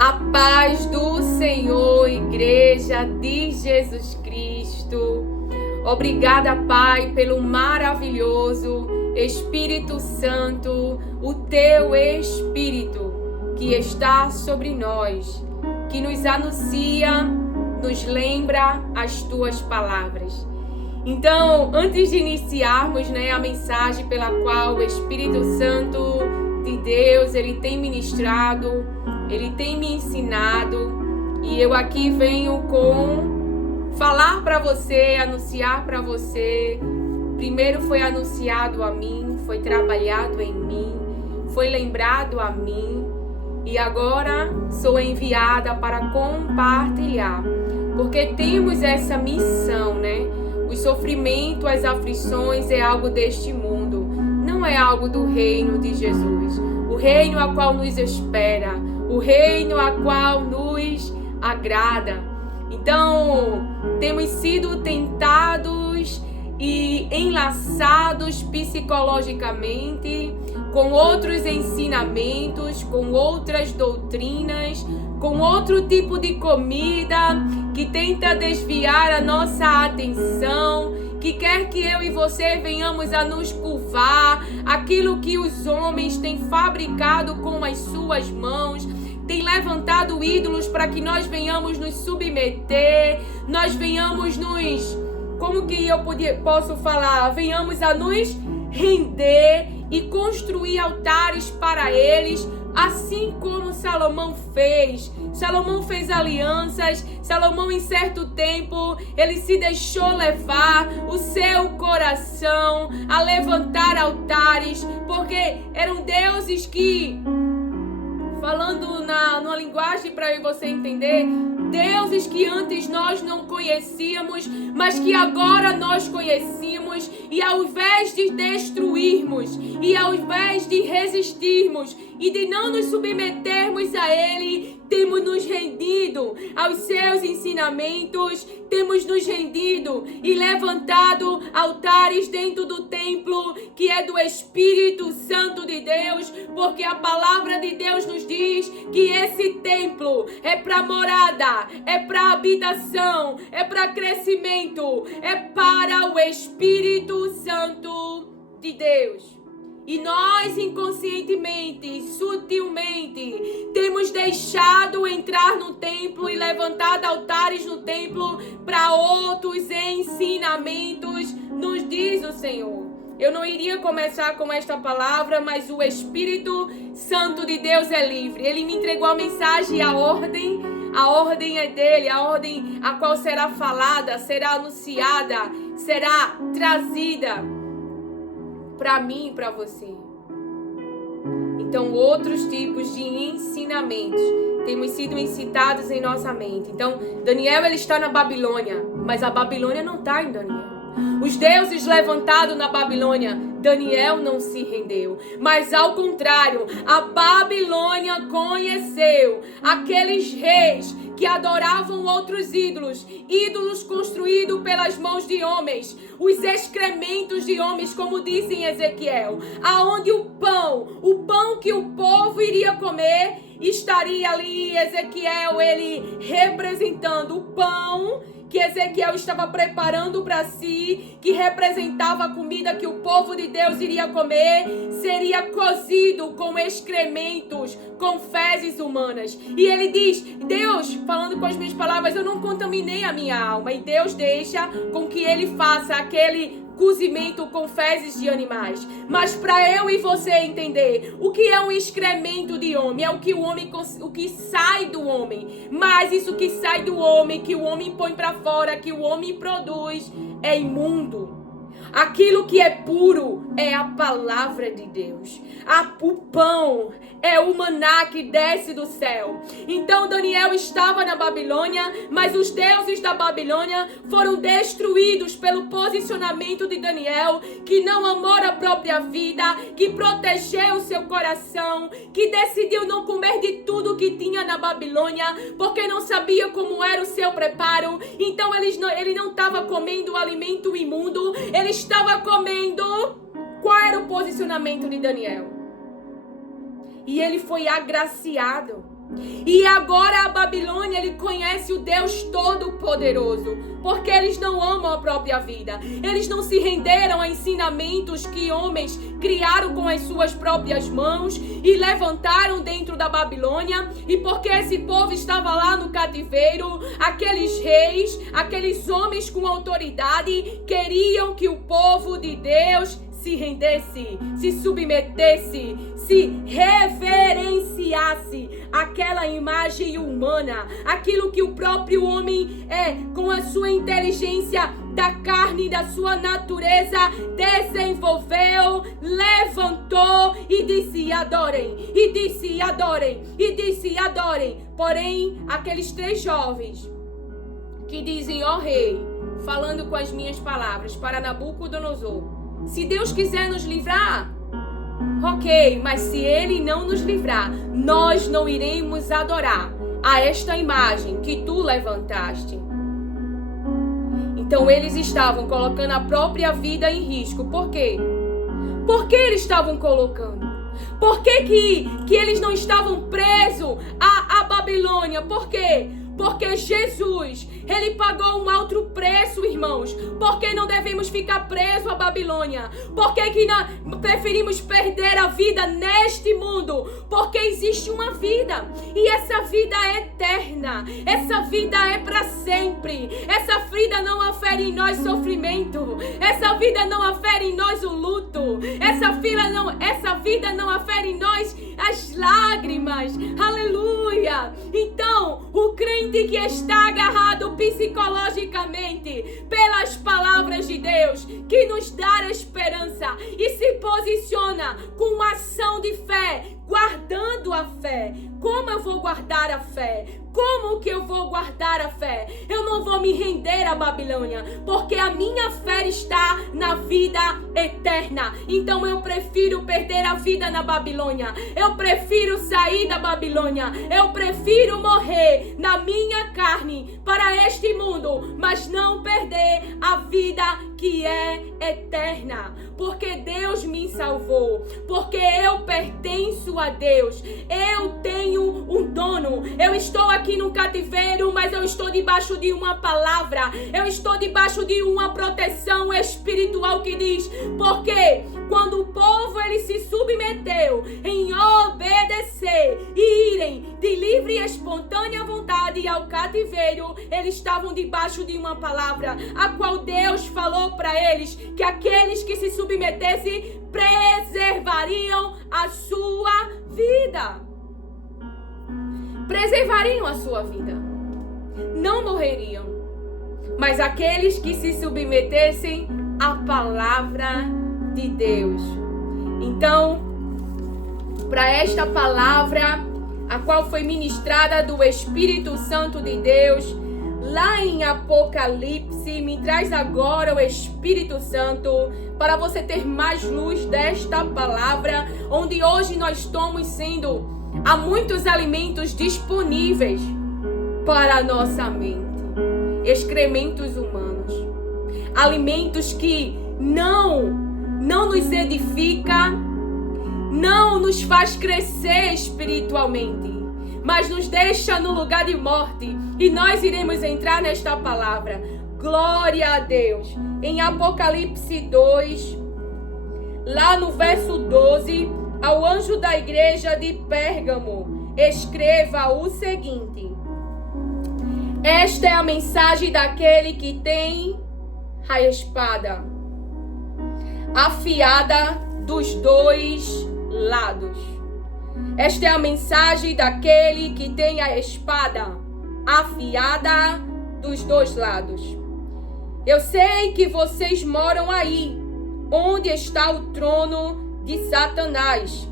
A paz do Senhor, Igreja de Jesus Cristo. Obrigada, Pai, pelo maravilhoso Espírito Santo, o Teu Espírito que está sobre nós, que nos anuncia, nos lembra as Tuas palavras. Então, antes de iniciarmos, a mensagem pela qual o Espírito Santo de Deus, Ele tem ministrado, Ele tem me ensinado, e eu aqui venho falar para você, anunciar para você. Primeiro foi anunciado a mim, foi trabalhado em mim, foi lembrado a mim, e agora sou enviada para compartilhar, porque temos essa missão, O sofrimento, as aflições é algo deste mundo, não é algo do reino de Jesus, o reino a qual nos espera, o reino a qual nos agrada. Então, temos sido tentados e enlaçados psicologicamente com outros ensinamentos, com outras doutrinas, com outro tipo de comida que tenta desviar a nossa atenção, que quer que eu e você venhamos a nos curvar, aquilo que os homens têm fabricado com as suas mãos, tem levantado ídolos para que nós venhamos nos submeter, nós venhamos venhamos a nos render e construir altares para eles, assim como Salomão fez. Salomão fez alianças, Salomão em certo tempo, ele se deixou levar o seu coração a levantar altares, porque eram deuses que, falando numa linguagem para você entender, deuses que antes nós não conhecíamos, mas que agora nós conhecemos, e ao invés de destruirmos, e ao invés de resistirmos, e de não nos submetermos a Ele, temos nos rendido aos seus ensinamentos, temos nos rendido e levantado altares dentro do templo que é do Espírito Santo de Deus, porque a palavra de Deus nos diz que esse templo é para morada, é para habitação, é para crescimento, é para o Espírito Santo de Deus. E nós inconscientemente, sutilmente, temos deixado entrar no templo e levantado altares no templo para outros ensinamentos, nos diz o Senhor. Eu não iria começar com esta palavra, mas o Espírito Santo de Deus é livre. Ele me entregou a mensagem e a ordem é dele, a ordem a qual será falada, será anunciada, será trazida para mim e para você. Então, outros tipos de ensinamentos temos sido incitados em nossa mente. Então, Daniel, ele está na Babilônia, mas a Babilônia não está em Daniel. Os deuses levantados na Babilônia, Daniel não se rendeu, mas ao contrário, a Babilônia conheceu aqueles reis que adoravam outros ídolos, ídolos construídos pelas mãos de homens, os excrementos de homens, como diz em Ezequiel, aonde o pão que o povo iria comer, estaria ali Ezequiel, ele representando o pão que Ezequiel estava preparando para si, que representava a comida que o povo de Deus iria comer, seria cozido com excrementos, com fezes humanas. E ele diz, Deus, falando com as minhas palavras, eu não contaminei a minha alma. E Deus deixa com que ele faça aquele cozimento com fezes de animais. Mas para eu e você entender o que é um excremento de homem, é o que sai do homem. Mas isso que sai do homem, que o homem põe para fora, que o homem produz, é imundo. Aquilo que é puro é a palavra de Deus. O pão é o maná que desce do céu. Então Daniel estava na Babilônia, mas os deuses da Babilônia foram destruídos pelo posicionamento de Daniel, que não amou a própria vida, que protegeu o seu coração, que decidiu não comer de tudo que tinha na Babilônia, porque não sabia como era o seu preparo. Então ele não estava comendo alimento imundo, ele estava comendo. Qual era o posicionamento de Daniel? E ele foi agraciado. E agora a Babilônia, ele conhece o Deus Todo-Poderoso, porque eles não amam a própria vida. Eles não se renderam a ensinamentos que homens criaram com as suas próprias mãos e levantaram dentro da Babilônia. E porque esse povo estava lá no cativeiro, aqueles reis, aqueles homens com autoridade, queriam que o povo de Deus se rendesse, se submetesse, se reverenciasse aquela imagem humana, aquilo que o próprio homem com a sua inteligência da carne e da sua natureza, desenvolveu, levantou e disse: adorem, e disse: adorem, e disse: adorem. Porém, aqueles 3 jovens que dizem: ó rei, falando com as minhas palavras para Nabucodonosor, se Deus quiser nos livrar, ok, mas se Ele não nos livrar, nós não iremos adorar a esta imagem que tu levantaste. Então eles estavam colocando a própria vida em risco. Por quê? Por que eles estavam colocando? Por que eles não estavam presos à Babilônia? Por quê? Porque Jesus, Ele pagou um alto preço, irmãos. Por que não devemos ficar presos à Babilônia? Por que não preferimos perder a vida neste mundo? Porque existe uma vida. E essa vida é eterna. Essa vida é para sempre. Essa vida não afere em nós sofrimento. Essa vida não afere em nós o luto. Essa vida não afere em nós as lágrimas. Aleluia! Então, o crente que está agarrado psicologicamente pelas palavras de Deus, que nos dá esperança e se posiciona com uma ação de fé, guardando a fé. Como eu vou guardar a fé? Como que eu vou guardar a fé? Eu não vou me render à Babilônia, porque a minha fé está na vida eterna. Então eu prefiro perder a vida na Babilônia. Eu prefiro sair da Babilônia. Eu prefiro morrer na minha carne para este mundo, mas não perder a vida que é eterna. Porque Deus me salvou. Porque eu pertenço a Deus. Eu tenho um dono. Eu estou aqui no cativeiro, mas eu estou debaixo de uma palavra. Eu estou debaixo de uma proteção espiritual que diz: porque quando o povo ele se submeteu em obedecer e irem de livre e espontânea vontade ao cativeiro, eles estavam debaixo de uma palavra, a qual Deus falou para eles que aqueles que se submetessem preservariam a sua vida. Preservariam a sua vida. Não morreriam. Mas aqueles que se submetessem à palavra de Deus. Então, para esta palavra, a qual foi ministrada do Espírito Santo de Deus, lá em Apocalipse, me traz agora o Espírito Santo para você ter mais luz desta palavra, onde hoje nós estamos sendo... Há muitos alimentos disponíveis para a nossa mente. Excrementos humanos. Alimentos que não nos edifica, não nos faz crescer espiritualmente, mas nos deixa no lugar de morte. E nós iremos entrar nesta palavra. Glória a Deus. Em Apocalipse 2, lá no verso 12... ao anjo da igreja de Pérgamo, escreva o seguinte: esta é a mensagem daquele que tem a espada afiada dos 2 lados. Esta é a mensagem daquele que tem a espada afiada dos 2 lados. Eu sei que vocês moram aí, onde está o trono de Satanás.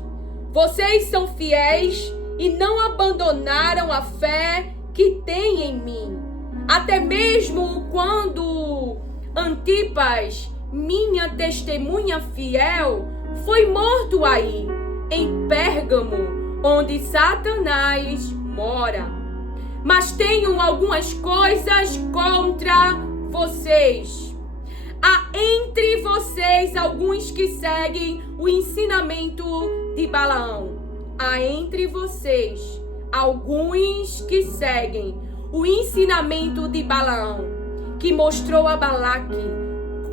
Vocês são fiéis e não abandonaram a fé que têm em mim. Até mesmo quando Antipas, minha testemunha fiel, foi morto aí, em Pérgamo, onde Satanás mora. Mas tenho algumas coisas contra vocês. Há entre vocês alguns que seguem o ensinamento de Balaão. Há entre vocês alguns que seguem o ensinamento de Balaão, que mostrou a Balaque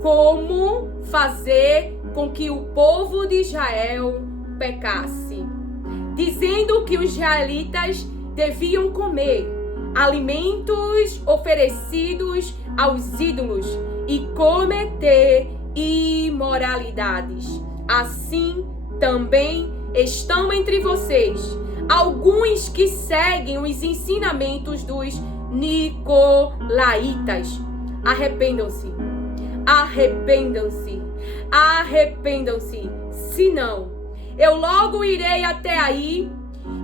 como fazer com que o povo de Israel pecasse, dizendo que os israelitas deviam comer alimentos oferecidos aos ídolos e cometer imoralidades. Assim também estão entre vocês alguns que seguem os ensinamentos dos nicolaítas. Arrependam-se, arrependam-se, arrependam-se, senão eu logo irei até aí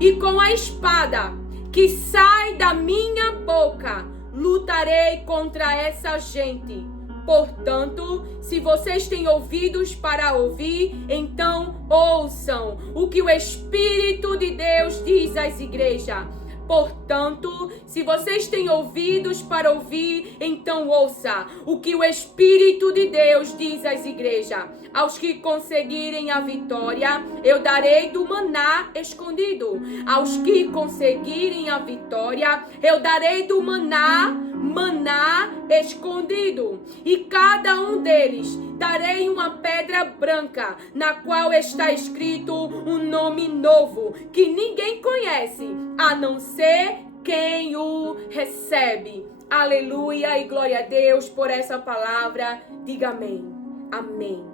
e com a espada que sai da minha boca lutarei contra essa gente. Portanto, se vocês têm ouvidos para ouvir, então ouçam o que o Espírito de Deus diz às igrejas. Portanto, se vocês têm ouvidos para ouvir, então ouça o que o Espírito de Deus diz às igrejas. Aos que conseguirem a vitória, eu darei do maná escondido. Aos que conseguirem a vitória, eu darei do maná escondido. E cada um deles darei uma pedra branca, na qual está escrito um nome novo, que ninguém conhece, a não ser quem o recebe. Aleluia e glória a Deus por essa palavra. Diga amém. Amém.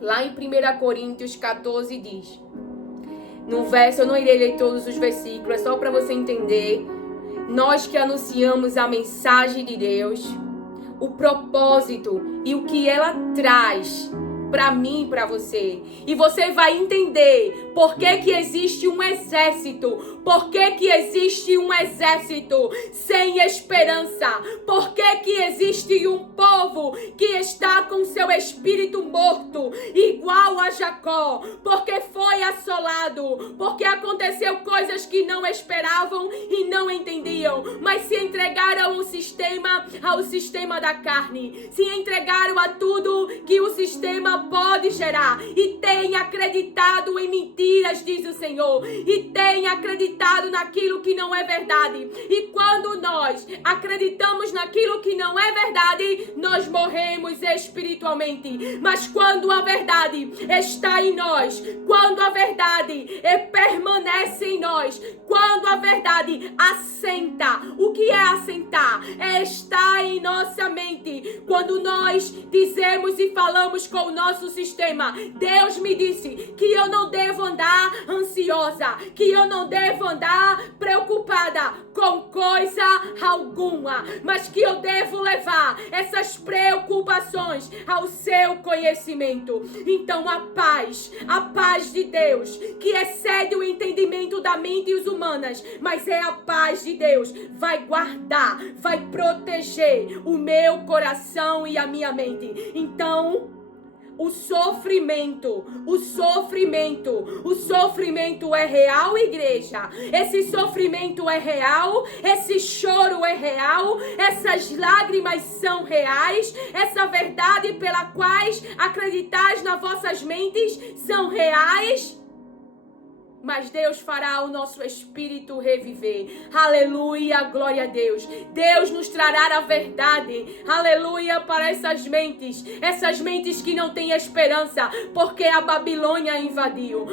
Lá em 1 Coríntios 14 diz, no verso, eu não irei ler todos os versículos, é só para você entender. Nós que anunciamos a mensagem de Deus, o propósito e o que ela traz para mim e para você. E você vai entender por que que existe um exército. Por que que existe um exército sem esperança. Por que que existe um povo que está com seu espírito morto, igual a Jacó. Porque foi assolado. Porque aconteceu coisas que não esperavam e não entendiam. Mas se entregaram ao sistema da carne. Se entregaram a tudo que o sistema pode gerar, e tem acreditado em mentiras, diz o Senhor, e tem acreditado naquilo que não é verdade. E quando nós acreditamos naquilo que não é verdade, nós morremos espiritualmente. Mas quando a verdade está em nós, quando a verdade permanece em nós, quando a verdade assenta, o que é assentar? É estar em nossa mente. Quando nós dizemos e falamos com o nosso sistema, Deus me disse que eu não devo andar ansiosa, que eu não devo andar preocupada com coisa alguma, mas que eu devo levar essas preocupações ao seu conhecimento. Então a paz de Deus, que excede o entendimento da mente humanas, mas é a paz de Deus, vai guardar, vai proteger o meu coração e a minha mente. Então, o sofrimento é real, igreja. Esse sofrimento é real, esse choro é real, essas lágrimas são reais, essa verdade pela quais acreditais nas vossas mentes são reais. Mas Deus fará o nosso espírito reviver. Aleluia, glória a Deus. Deus nos trará a verdade. Aleluia, para essas mentes que não têm esperança, porque a Babilônia invadiu.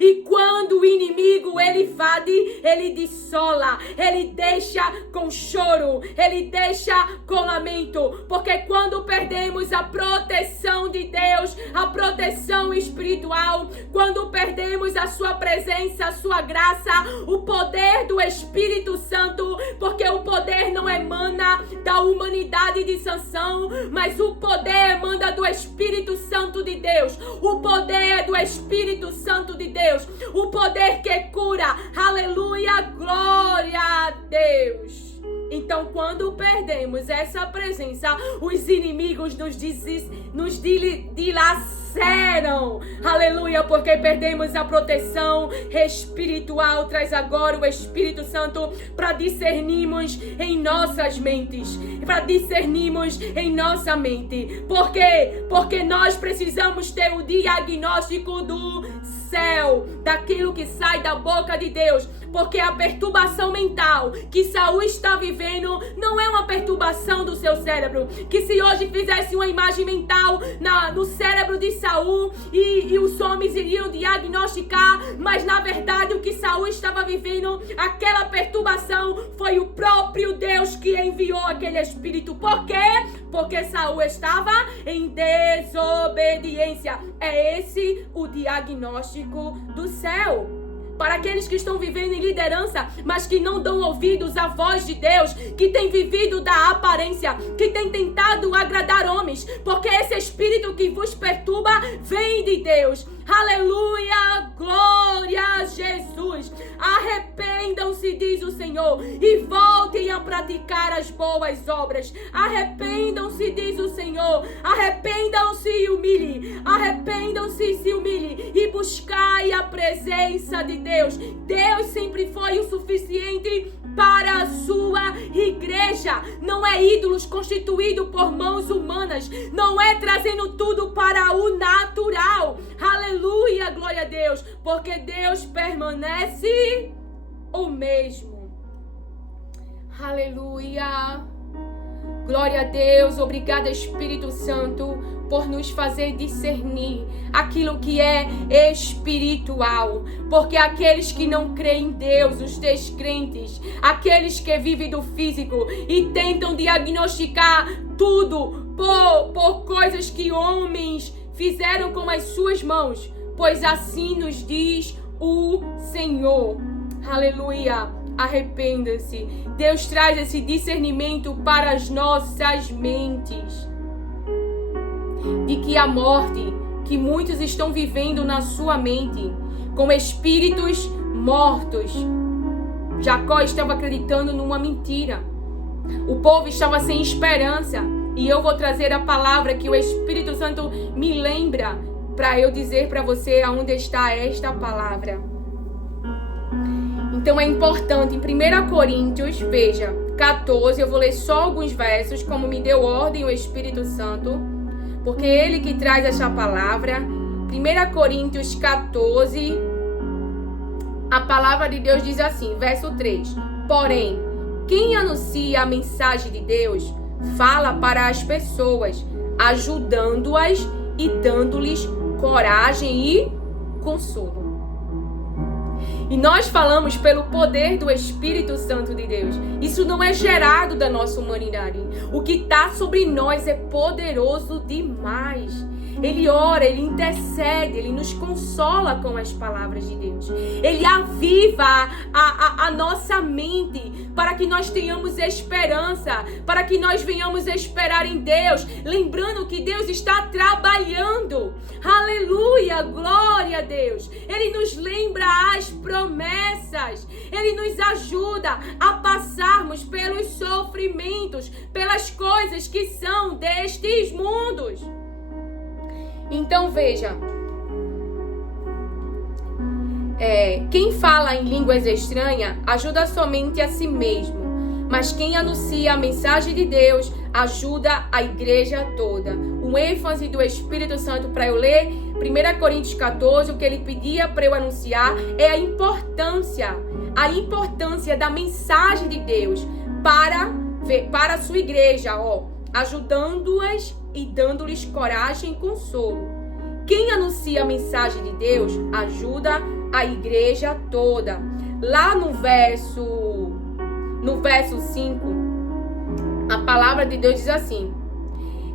E quando o inimigo ele invade, ele dissola, ele deixa com choro, ele deixa com lamento, porque quando perdemos a proteção de Deus, a proteção espiritual, quando perdemos a sua presença, a sua graça, o poder do Espírito Santo, porque o poder não emana da humanidade de Sansão, mas o poder emana do Espírito Santo de Deus. O poder é do Espírito Santo de Deus, o poder que cura. Aleluia, glória a Deus. Então, quando perdemos essa presença, os inimigos nos dilaceram disseram. Aleluia, porque perdemos a proteção espiritual. Traz agora o Espírito Santo para discernirmos em nossas mentes. Para discernirmos em nossa mente. Por quê? Porque nós precisamos ter o diagnóstico do céu, daquilo que sai da boca de Deus. Porque a perturbação mental que Saul está vivendo não é uma perturbação do seu cérebro. Que se hoje fizesse uma imagem mental no cérebro de Saul e os homens iriam diagnosticar, mas na verdade o que Saul estava vivendo, aquela perturbação, foi o próprio Deus que enviou aquele espírito. Por quê? Porque Saul estava em desobediência. É esse o diagnóstico do céu. Para aqueles que estão vivendo em liderança, mas que não dão ouvidos à voz de Deus, que têm vivido da aparência, que têm tentado agradar homens, porque esse espírito que vos perturba vem de Deus. Aleluia, glória a Jesus. Arrependam-se, diz o Senhor, e voltem a praticar as boas obras. Arrependam-se, diz o Senhor. Arrependam-se e humilhem. Arrependam-se e se humilhem e buscai a presença de Deus. Deus sempre foi o suficiente para a sua igreja. Não é ídolos constituídos por mãos humanas. Não é trazendo tudo para o natural. Aleluia, glória a Deus. Porque Deus permanece o mesmo. Aleluia. Glória a Deus. Obrigada, Espírito Santo, por nos fazer discernir aquilo que é espiritual. Porque aqueles que não creem em Deus, os descrentes, aqueles que vivem do físico e tentam diagnosticar tudo por coisas que homens fizeram com as suas mãos, pois assim nos diz o Senhor. Aleluia. Arrependa-se. Deus traz esse discernimento para as nossas mentes. De que a morte que muitos estão vivendo na sua mente, com espíritos mortos. Jacó estava acreditando numa mentira. O povo estava sem esperança. E eu vou trazer a palavra que o Espírito Santo me lembra para eu dizer para você aonde está esta palavra. Então é importante, em 1 Coríntios, veja, 14, eu vou ler só alguns versos, como me deu ordem o Espírito Santo, porque é Ele que traz essa palavra. 1 Coríntios 14, a palavra de Deus diz assim, verso 3. Porém, quem anuncia a mensagem de Deus, fala para as pessoas, ajudando-as e dando-lhes coragem e consolo. E nós falamos pelo poder do Espírito Santo de Deus. Isso não é gerado da nossa humanidade. O que está sobre nós é poderoso demais. Ele ora, Ele intercede, Ele nos consola com as palavras de Deus. Ele aviva a nossa mente para que nós tenhamos esperança, para que nós venhamos esperar em Deus, lembrando que Deus está trabalhando. Aleluia, glória a Deus. Ele nos lembra as promessas. Ele nos ajuda a passarmos pelos sofrimentos, pelas coisas que são destes mundos. Então veja, quem fala em línguas estranhas ajuda somente a si mesmo, mas quem anuncia a mensagem de Deus ajuda a igreja toda. O ênfase do Espírito Santo para eu ler 1 Coríntios 14, o que ele pedia para eu anunciar é a importância da mensagem de Deus para a sua igreja, ajudando-as e dando-lhes coragem e consolo. Quem anuncia a mensagem de Deus ajuda a igreja toda. Lá no verso 5, a palavra de Deus diz assim: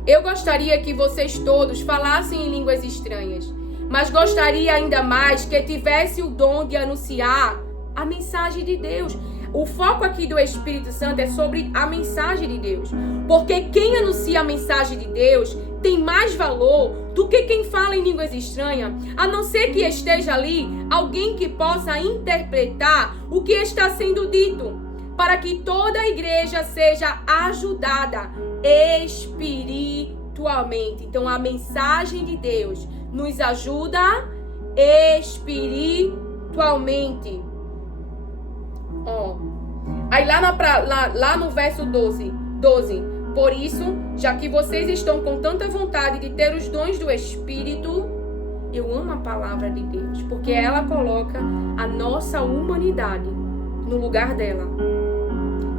eu gostaria que vocês todos falassem em línguas estranhas, mas gostaria ainda mais que tivesse o dom de anunciar a mensagem de Deus. O foco aqui do Espírito Santo é sobre a mensagem de Deus. Porque quem anuncia a mensagem de Deus tem mais valor do que quem fala em línguas estranhas, a não ser que esteja ali alguém que possa interpretar o que está sendo dito, para que toda a igreja seja ajudada espiritualmente. Então a mensagem de Deus nos ajuda espiritualmente. Aí lá no verso 12. Por isso, já que vocês estão com tanta vontade de ter os dons do Espírito, eu amo a palavra de Deus, porque ela coloca a nossa humanidade no lugar dela.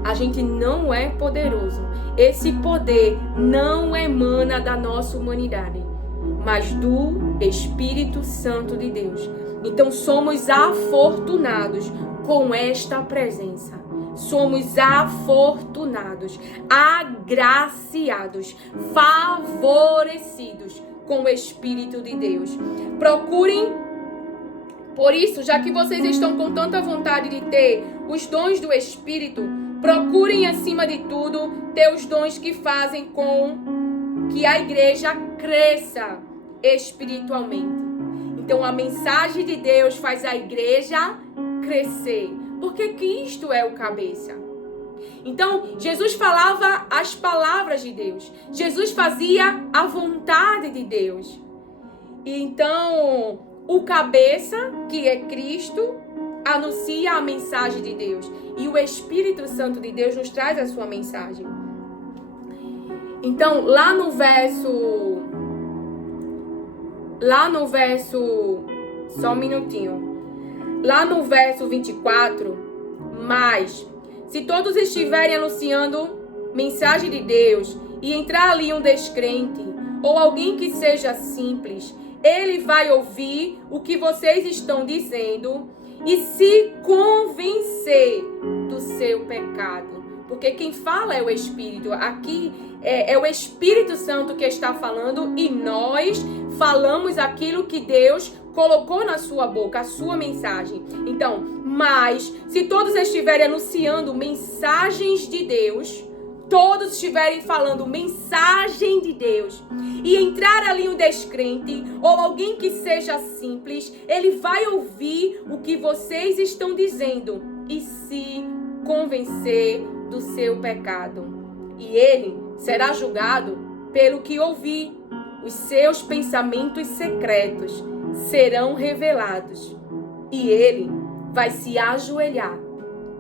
A gente não é poderoso. Esse poder não emana da nossa humanidade, mas do Espírito Santo de Deus. Então somos afortunados com esta presença. Somos afortunados, agraciados, favorecidos com o Espírito de Deus. Procurem, por isso, já que vocês estão com tanta vontade de ter os dons do Espírito, procurem, acima de tudo, ter os dons que fazem com que a igreja cresça espiritualmente. Então, a mensagem de Deus faz a igreja crescer, porque Cristo é o cabeça. Então, Jesus falava as palavras de Deus. Jesus fazia a vontade de Deus. E então, o cabeça, que é Cristo, anuncia a mensagem de Deus. E o Espírito Santo de Deus nos traz a sua mensagem. Então, lá no verso, só um minutinho. Lá no verso 24, mas se todos estiverem anunciando mensagem de Deus e entrar ali um descrente ou alguém que seja simples, ele vai ouvir o que vocês estão dizendo e se convencer do seu pecado. Porque quem fala é o Espírito. Aqui é o Espírito Santo que está falando e nós falamos aquilo que Deus colocou na sua boca, a sua mensagem. Então, mas se todos estiverem anunciando mensagens de Deus, todos estiverem falando mensagem de Deus e entrar ali um descrente ou alguém que seja simples, ele vai ouvir o que vocês estão dizendo e se convencer do seu pecado. E ele será julgado pelo que ouvir. Os seus pensamentos secretos serão revelados. E ele vai se ajoelhar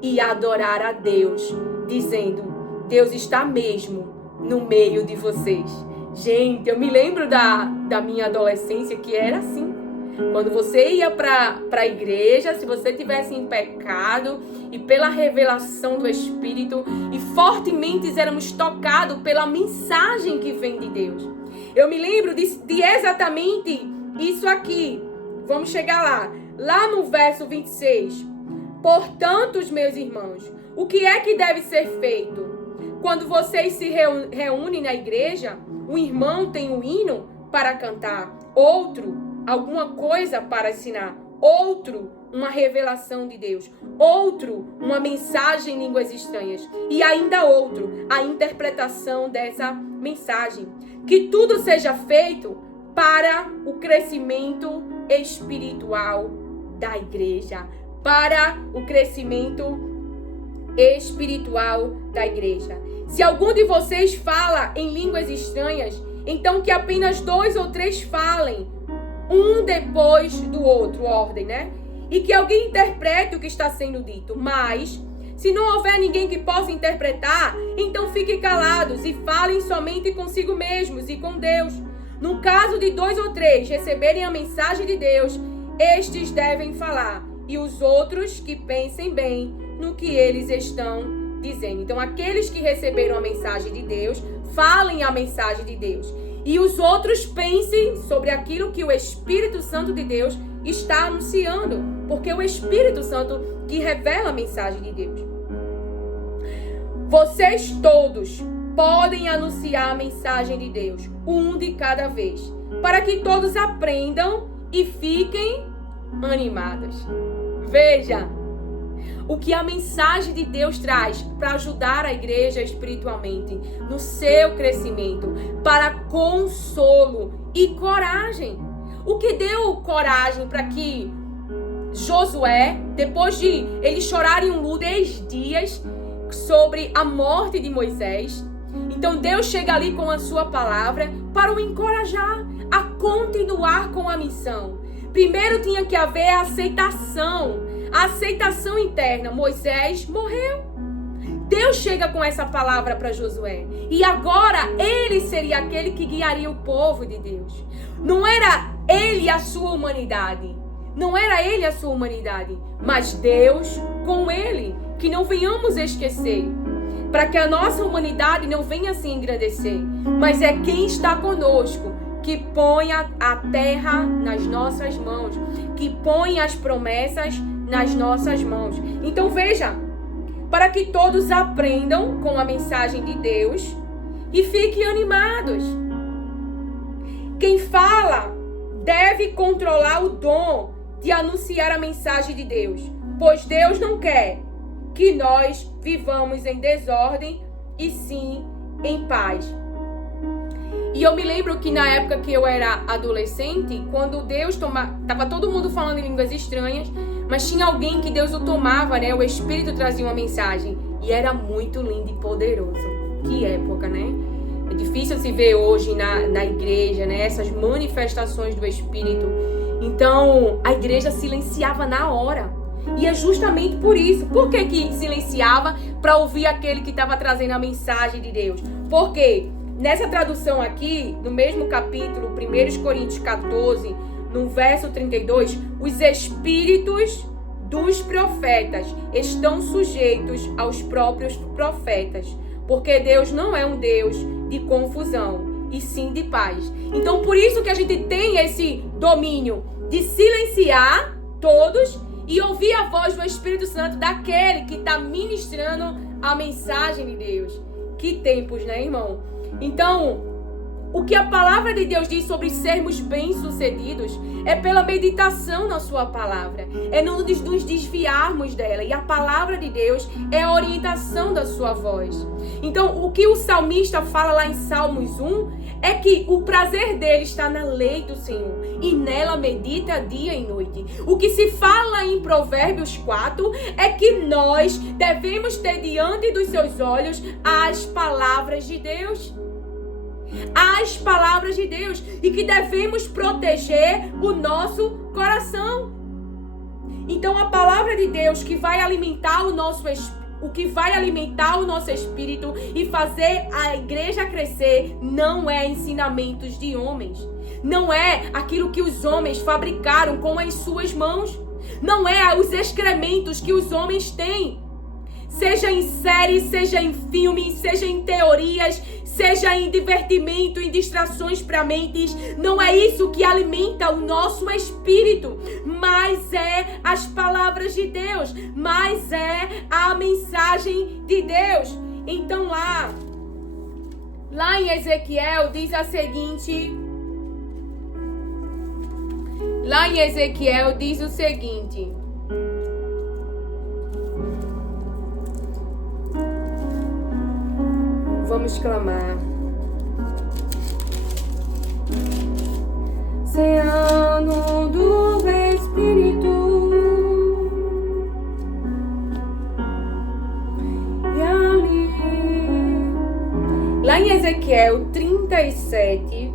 e adorar a Deus, dizendo: Deus está mesmo no meio de vocês. Gente, eu me lembro da minha adolescência que era assim. Quando você ia para a igreja, se você tivesse em pecado e pela revelação do Espírito e fortemente éramos tocados pela mensagem que vem de Deus. Eu me lembro de exatamente isso aqui. Vamos chegar lá. Lá no verso 26. Portanto, meus irmãos, o que é que deve ser feito? Quando vocês se reúnem na igreja, um irmão tem um hino para cantar, outro alguma coisa para ensinar, outro uma revelação de Deus, outro uma mensagem em línguas estranhas e ainda outro a interpretação dessa mensagem. Que tudo seja feito para o crescimento espiritual da igreja, para o crescimento espiritual da igreja. Se algum de vocês fala em línguas estranhas, então que apenas 2 ou 3 falem, um depois do outro, ordem, né? E que alguém interprete o que está sendo dito. Mas, se não houver ninguém que possa interpretar, então fiquem calados e falem somente consigo mesmos e com Deus. No caso de 2 ou 3 receberem a mensagem de Deus, estes devem falar, e os outros que pensem bem no que eles estão dizendo. Então, aqueles que receberam a mensagem de Deus, falem a mensagem de Deus. E os outros pensem sobre aquilo que o Espírito Santo de Deus está anunciando. Porque é o Espírito Santo que revela a mensagem de Deus. Vocês todos podem anunciar a mensagem de Deus, um de cada vez, para que todos aprendam e fiquem animados. Veja o que a mensagem de Deus traz para ajudar a igreja espiritualmente no seu crescimento, para consolo e coragem. O que deu coragem para que Josué, depois de eles chorarem um luto 10 dias sobre a morte de Moisés, então Deus chega ali com a sua palavra para o encorajar a continuar com a missão, primeiro tinha que haver a aceitação interna. Moisés morreu. Deus chega com essa palavra para Josué. E agora ele seria aquele que guiaria o povo de Deus. Não era ele a sua humanidade. Mas Deus com ele. Que não venhamos esquecer. Para que a nossa humanidade não venha se engrandecer. Mas é quem está conosco que põe a terra nas nossas mãos. Que põe as promessas nas nossas mãos. Então veja. Para que todos aprendam com a mensagem de Deus e fiquem animados. Quem fala deve controlar o dom de anunciar a mensagem de Deus, pois Deus não quer que nós vivamos em desordem e sim em paz. E eu me lembro que na época que eu era adolescente, quando Deus estava todo mundo falando em línguas estranhas, mas tinha alguém que Deus o tomava, né? O Espírito trazia uma mensagem. E era muito lindo e poderoso. Que época, né? É difícil se ver hoje na igreja, né? Essas manifestações do Espírito. Então, a igreja silenciava na hora. E é justamente por isso. Por que silenciava? Para ouvir aquele que estava trazendo a mensagem de Deus. Por quê? Nessa tradução aqui, no mesmo capítulo, 1 Coríntios 14... no verso 32, os espíritos dos profetas estão sujeitos aos próprios profetas, porque Deus não é um Deus de confusão, e sim de paz. Então, por isso que a gente tem esse domínio de silenciar todos e ouvir a voz do Espírito Santo daquele que está ministrando a mensagem de Deus. Que tempos, né, irmão? Então, o que a palavra de Deus diz sobre sermos bem-sucedidos é pela meditação na sua palavra. É não nos desviarmos dela. E a palavra de Deus é a orientação da sua voz. Então, o que o salmista fala lá em Salmos 1 é que o prazer dele está na lei do Senhor. E nela medita dia e noite. O que se fala em Provérbios 4 é que nós devemos ter diante dos seus olhos as palavras de Deus. As palavras de Deus e que devemos proteger o nosso coração. Então a palavra de Deus que vai alimentar o nosso espírito e fazer a igreja crescer não é ensinamentos de homens, não é aquilo que os homens fabricaram com as suas mãos, não é os excrementos que os homens têm. Seja em séries, seja em filmes, seja em teorias, seja em divertimento, em distrações para mentes. Não é isso que alimenta o nosso espírito, mas é as palavras de Deus, mas é a mensagem de Deus. Então lá em Ezequiel diz a seguinte... Lá em Ezequiel diz o seguinte... Vamos clamar. Oceano do Espírito, e ali. Lá em Ezequiel 37,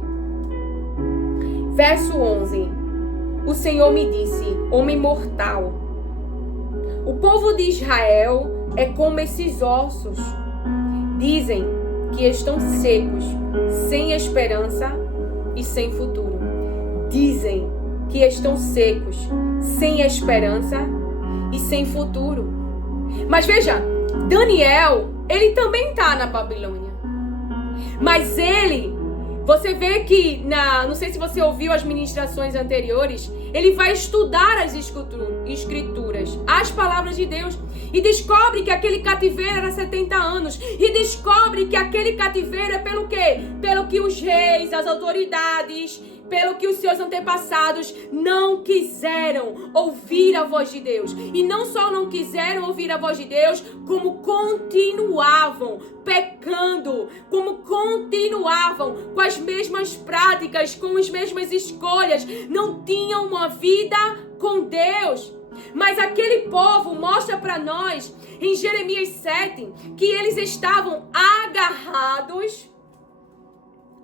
verso 11, o Senhor me disse: homem mortal, o povo de Israel é como esses ossos. Dizem que estão secos, sem esperança e sem futuro. Dizem que estão secos, sem esperança e sem futuro. Mas veja, Daniel, ele também está na Babilônia. Mas você vê que, não sei se você ouviu as ministrações anteriores, ele vai estudar as escrituras, as palavras de Deus, e descobre que aquele cativeiro era 70 anos, e descobre que aquele cativeiro é pelo quê? Pelo que os reis, as autoridades, pelo que os seus antepassados não quiseram ouvir a voz de Deus. E não só não quiseram ouvir a voz de Deus, como continuavam pecando, como continuavam com as mesmas práticas, com as mesmas escolhas, não tinham uma vida com Deus. Mas aquele povo mostra para nós, em Jeremias 7, que eles estavam agarrados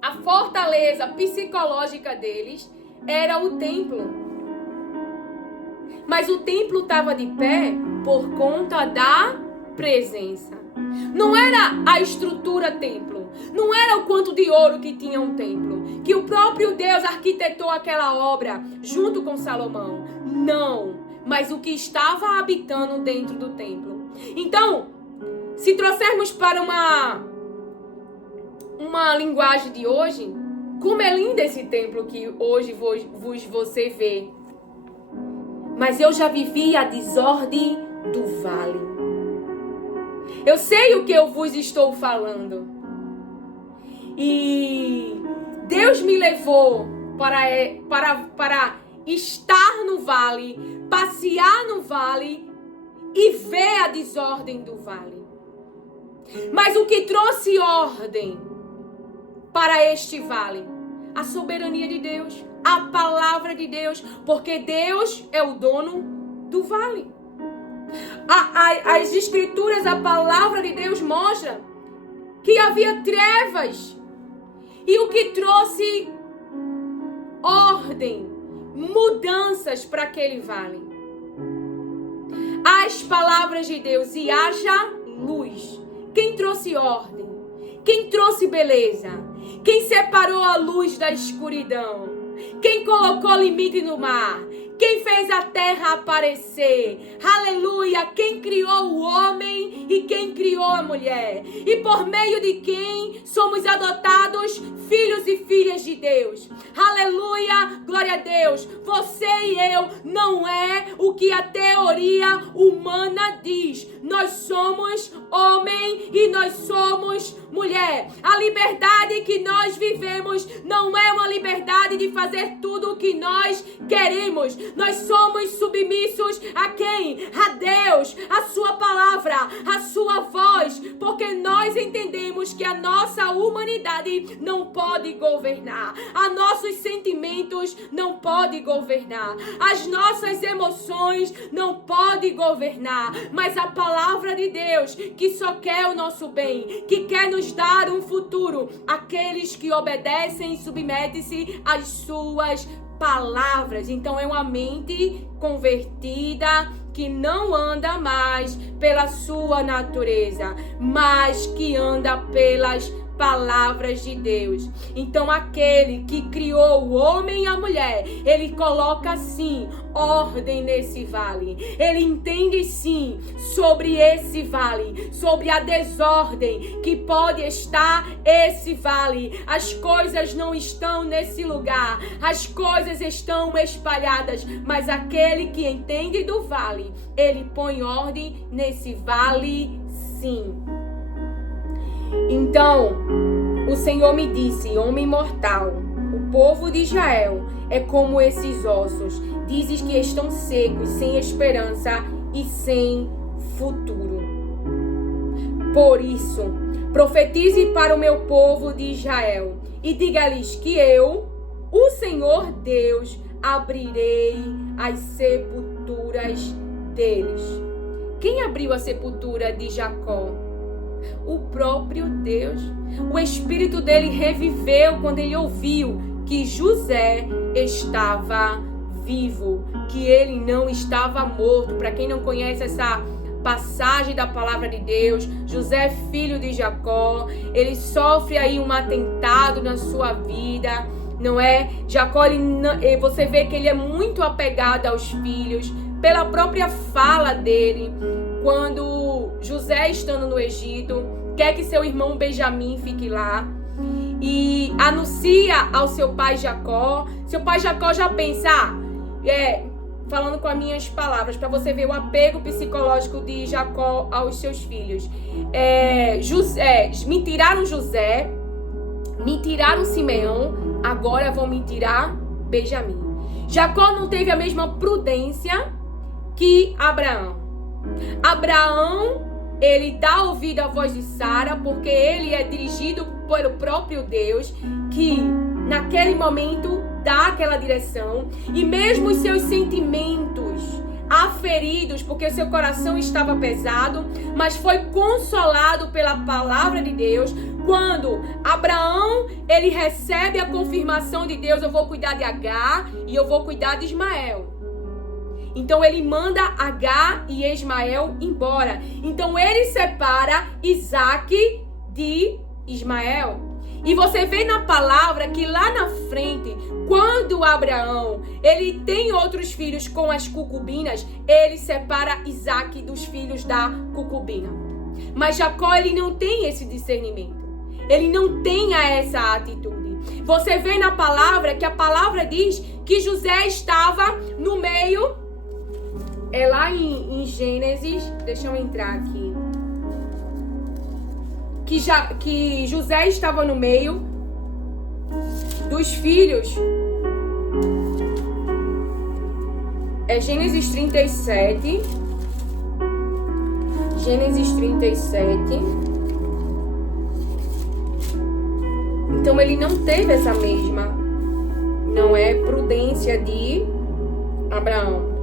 a fortaleza psicológica deles era o templo. Mas o templo estava de pé por conta da presença. Não era a estrutura templo. Não era o quanto de ouro que tinha um templo. Que o próprio Deus arquitetou aquela obra junto com Salomão. Não. Mas o que estava habitando dentro do templo. Então, se trouxermos para uma linguagem de hoje, como é lindo esse templo que hoje você vê. Mas eu já vivi a desordem do vale. Eu sei o que eu vos estou falando. E Deus me levou para estar no vale, passear no vale e ver a desordem do vale. Mas o que trouxe ordem para este vale? A soberania de Deus, a palavra de Deus, porque Deus é o dono do vale. As escrituras, a palavra de Deus mostra que havia trevas. E o que trouxe ordem, mudanças para aquele vale? As palavras de Deus, e haja luz. Quem trouxe ordem? Quem trouxe beleza? Quem separou a luz da escuridão? Quem colocou limite no mar? Quem fez a terra aparecer? Aleluia! Quem criou o homem e quem criou a mulher? E por meio de quem somos adotados filhos e filhas de Deus? Aleluia! Glória a Deus! Você e eu não é o que a teoria humana diz. Nós somos homem e nós somos mulher. A liberdade que nós vivemos não é uma liberdade de fazer tudo o que nós queremos. Nós somos submissos a quem? A Deus, a sua palavra, a sua voz, porque nós entendemos que a nossa humanidade não pode governar, a nossos sentimentos não pode governar, as nossas emoções não pode governar, mas a palavra de Deus, que só quer o nosso bem, que quer nos dar um futuro, aqueles que obedecem e submetem-se às suas palavras. Então é uma mente convertida que não anda mais pela sua natureza, mas que anda pelas palavras de Deus. Então aquele que criou o homem e a mulher, ele coloca sim ordem nesse vale. Ele entende sim sobre esse vale, sobre a desordem que pode estar esse vale. As coisas não estão nesse lugar, as coisas estão espalhadas, mas aquele que entende do vale, ele põe ordem nesse vale sim. Então, o Senhor me disse: homem mortal, o povo de Israel é como esses ossos. Dizes que estão secos, sem esperança e sem futuro. Por isso, profetize para o meu povo de Israel e diga-lhes que eu, o Senhor Deus, abrirei as sepulturas deles. Quem abriu a sepultura de Jacó? O próprio Deus. O espírito dele reviveu quando ele ouviu que José estava vivo, que ele não estava morto. Para quem não conhece essa passagem da palavra de Deus, José, filho de Jacó, ele sofre aí um atentado na sua vida, não é? Jacó, você vê que ele é muito apegado aos filhos, pela própria fala dele, quando José, estando no Egito, quer que seu irmão Benjamim fique lá e anuncia ao seu pai Jacó. Seu pai Jacó já pensa, falando com as minhas palavras, para você ver o apego psicológico de Jacó aos seus filhos. Me tiraram José, me tiraram Simeão, agora vão me tirar Benjamim. Jacó não teve a mesma prudência que Abraão. Abraão, ele dá ouvido à voz de Sara, porque ele é dirigido pelo próprio Deus, que naquele momento dá aquela direção, e mesmo os seus sentimentos aferidos, porque seu coração estava pesado, mas foi consolado pela palavra de Deus. Quando Abraão, ele recebe a confirmação de Deus, eu vou cuidar de Agar e eu vou cuidar de Ismael. Então ele manda Agar e Ismael embora. Então ele separa Isaac de Ismael. E você vê na palavra que lá na frente, quando Abraão, ele tem outros filhos com as concubinas, ele separa Isaac dos filhos da concubina. Mas Jacó, ele não tem esse discernimento. Ele não tem essa atitude. Você vê na palavra que a palavra diz que José estava no meio. É lá em Gênesis, deixa eu entrar aqui. Que José estava no meio dos filhos. É Gênesis 37. Gênesis 37. Então ele não teve essa mesma, não é, prudência de Abraão.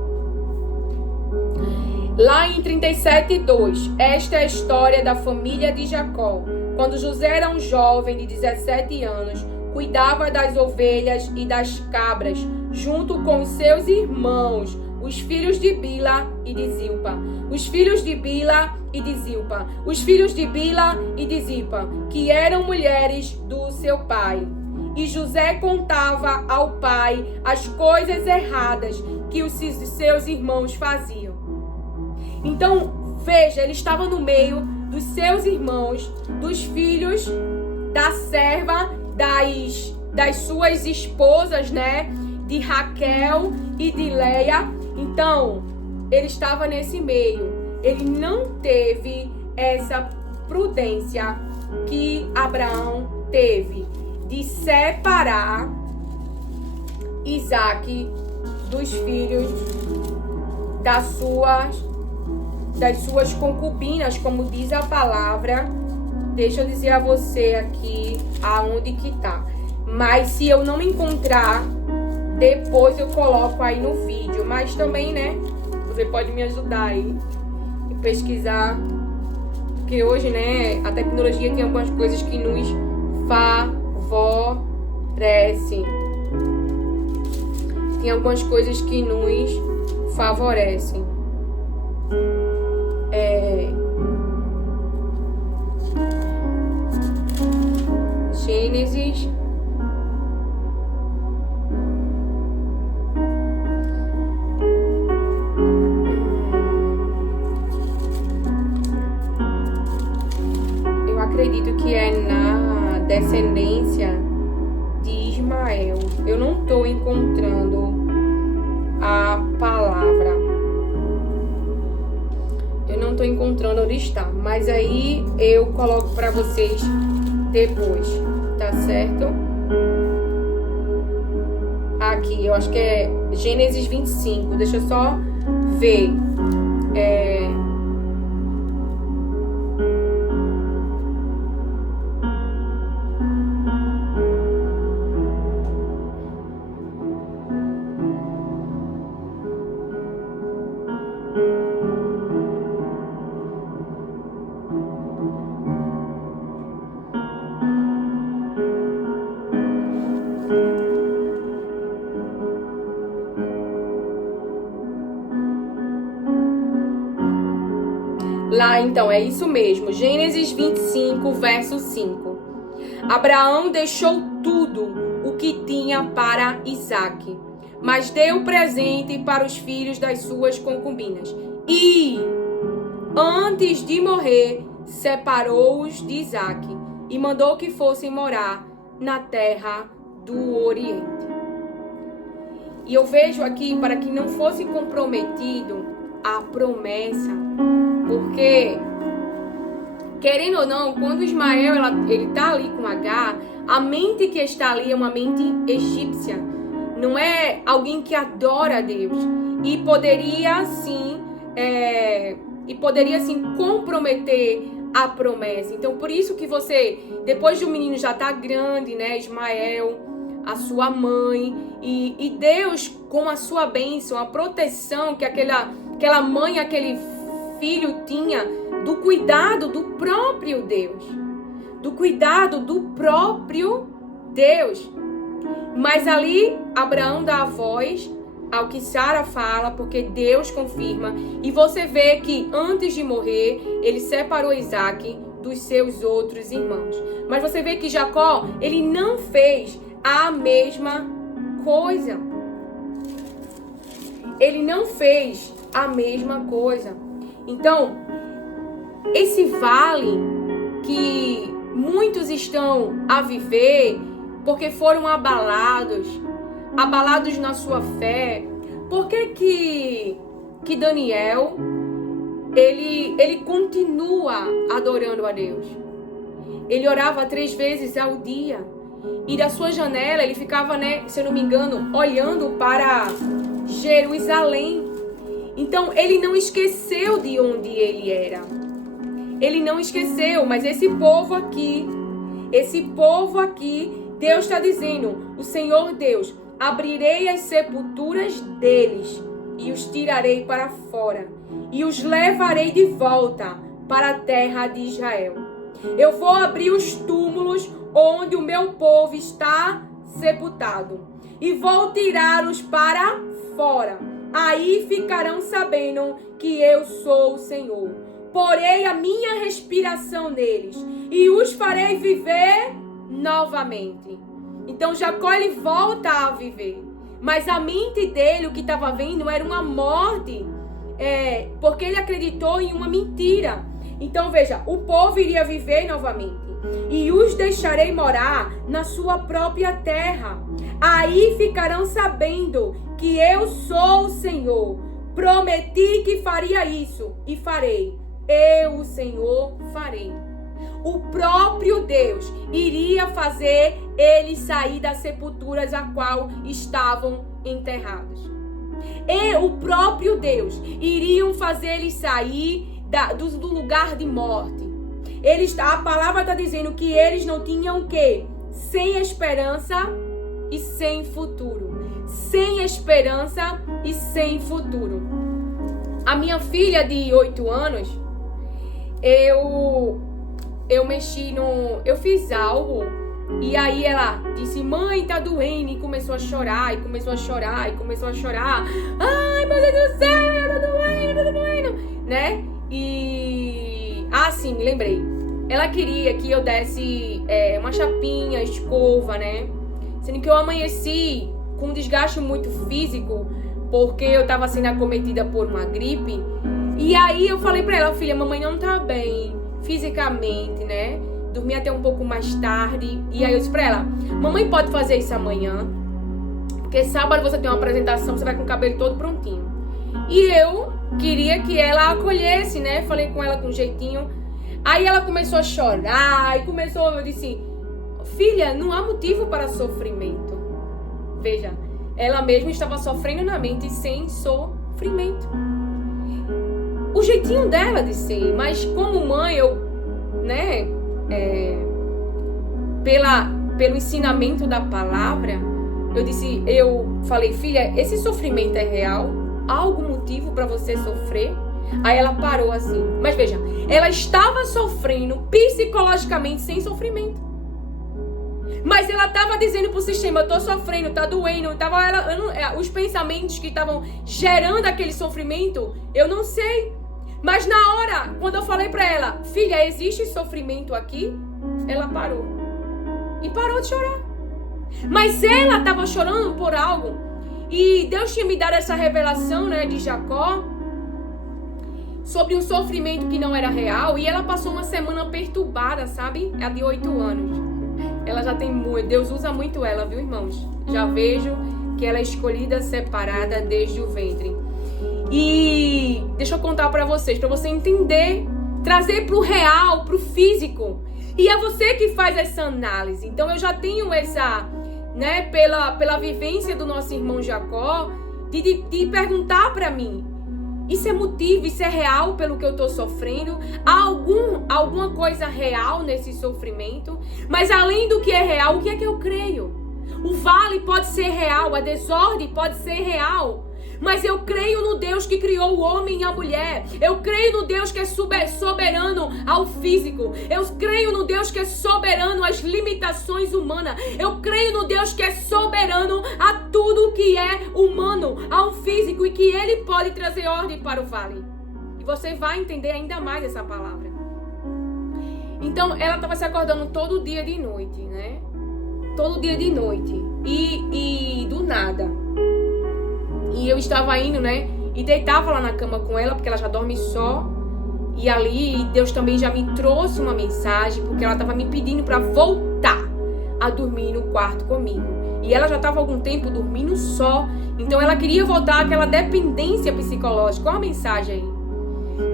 Lá em 37:2, esta é a história da família de Jacó. Quando José era um jovem de 17 anos, cuidava das ovelhas e das cabras, junto com os seus irmãos, os filhos de Bila e de Zilpa. Os filhos de Bila e de Zilpa. Os filhos de Bila e de Zilpa, que eram mulheres do seu pai. E José contava ao pai as coisas erradas que os seus irmãos faziam. Então, veja, ele estava no meio dos seus irmãos, dos filhos da serva, das suas esposas, né? De Raquel e de Leia. Então, ele estava nesse meio. Ele não teve essa prudência que Abraão teve de separar Isaac dos filhos das suas concubinas, como diz a palavra. Deixa eu dizer a você aqui aonde que tá. Mas se eu não encontrar, depois eu coloco aí no vídeo. Mas também, né, você pode me ajudar aí e pesquisar. Porque hoje, né, a tecnologia tem algumas coisas que nos favorecem. Tem algumas coisas que nos favorecem. Gênesis. Eu acredito que é na descendência de Ismael. Eu não estou encontrando a palavra. Eu não estou encontrando onde está. Mas aí eu coloco para vocês depois. Tá certo? Aqui, eu acho que é Gênesis 25. Deixa eu só ver. Lá, então, é isso mesmo. Gênesis 25, verso 5. Abraão deixou tudo o que tinha para Isaac, mas deu presente para os filhos das suas concubinas. E, antes de morrer, separou-os de Isaac e mandou que fossem morar na terra do Oriente. E eu vejo aqui, para que não fosse comprometido a promessa, porque, querendo ou não, quando Ismael ele tá ali com Agar, a mente que está ali é uma mente egípcia. Não é alguém que adora a Deus. E poderia sim comprometer a promessa. Então, por isso que você, depois de um menino já tá grande, né, Ismael, a sua mãe, e Deus, com a sua bênção, a proteção que aquela mãe, aquele filho tinha, do cuidado do próprio Deus. Do cuidado do próprio Deus. Mas ali, Abraão dá a voz ao que Sara fala, porque Deus confirma. E você vê que antes de morrer, ele separou Isaac dos seus outros irmãos. Mas você vê que Jacó, ele não fez a mesma coisa. Ele não fez a mesma coisa. Então, esse vale que muitos estão a viver porque foram abalados na sua fé. Por que Daniel ele continua adorando a Deus? Ele orava 3 vezes ao dia. E da sua janela ele ficava, se eu não me engano, olhando para Jerusalém. Então ele não esqueceu de onde ele era. Ele não esqueceu, mas esse povo aqui, Deus está dizendo, o Senhor Deus, abrirei as sepulturas deles e os tirarei para fora e os levarei de volta para a terra de Israel. Eu vou abrir os túmulos onde o meu povo está sepultado e vou tirá-los para fora. Aí ficarão sabendo que eu sou o Senhor. Porei a minha respiração neles e os farei viver novamente. Então Jacó ele volta a viver. Mas a mente dele, o que estava vendo, era uma morte. Porque ele acreditou em uma mentira. Então veja, o povo iria viver novamente. E os deixarei morar na sua própria terra. Aí ficarão sabendo que eu sou o Senhor. Prometi que faria isso e farei. Eu, o Senhor, farei. O próprio Deus iria fazer eles sair das sepulturas a qual estavam enterrados. E o próprio Deus iriam fazer eles sair do lugar de morte. A palavra está dizendo que eles não tinham o quê? Sem esperança e sem futuro. Sem esperança e sem futuro. A minha filha de 8 anos, eu fiz algo e aí ela disse, mãe, tá doendo, e começou a chorar. Ai, meu Deus do céu, tá doendo, né? E, sim, me lembrei. Ela queria que eu desse uma chapinha, escova, né? Sendo que eu amanheci com um desgaste muito físico, porque eu tava sendo acometida por uma gripe. E aí eu falei pra ela, filha, mamãe não tá bem fisicamente, né? Dormi até um pouco mais tarde. E aí eu disse pra ela, mamãe pode fazer isso amanhã? Porque sábado você tem uma apresentação, você vai com o cabelo todo prontinho. E eu queria que ela acolhesse, né? Falei com ela com jeitinho. Aí ela começou a chorar e eu disse, filha, não há motivo para sofrimento. Veja, ela mesma estava sofrendo na mente sem sofrimento. O jeitinho dela de ser, mas como mãe, eu, né, pelo ensinamento da palavra, eu falei, filha, esse sofrimento é real? Há algum motivo para você sofrer? Aí ela parou assim. Mas veja, ela estava sofrendo psicologicamente sem sofrimento. Mas ela estava dizendo pro sistema, eu tô sofrendo, tá doendo. Os pensamentos que estavam gerando aquele sofrimento, eu não sei. Mas na hora, quando eu falei pra ela, filha, existe sofrimento aqui? Ela parou. E parou de chorar. Mas ela estava chorando por algo. E Deus tinha me dado essa revelação, né, de Jacó, sobre um sofrimento que não era real. E ela passou uma semana perturbada, sabe? É de 8 anos. Ela já tem muito. Deus usa muito ela, viu, irmãos? Já vejo que ela é escolhida, separada desde o ventre. E deixa eu contar pra vocês, pra você entender, trazer pro real, pro físico. E é você que faz essa análise. Então eu já tenho essa, né, pela vivência do nosso irmão Jacó, de perguntar pra mim, isso é motivo, isso é real pelo que eu tô sofrendo? Há alguma coisa real nesse sofrimento? Mas além do que é real, o que é que eu creio? O vale pode ser real, a desordem pode ser real. Mas eu creio no Deus que criou o homem e a mulher. Eu creio no Deus que é soberano ao físico. Eu creio no Deus que é soberano às limitações humanas. Eu creio no Deus que é soberano a tudo que é humano, ao físico, e que Ele pode trazer ordem para o vale. E você vai entender ainda mais essa palavra. Então, ela estava se acordando todo dia de noite, né? Todo dia de noite. E do nada. E eu estava indo, né? E deitava lá na cama com ela, porque ela já dorme só. E ali, Deus também já me trouxe uma mensagem, porque ela estava me pedindo para voltar a dormir no quarto comigo. E ela já estava há algum tempo dormindo só. Então ela queria voltar àquela dependência psicológica. Qual a mensagem aí?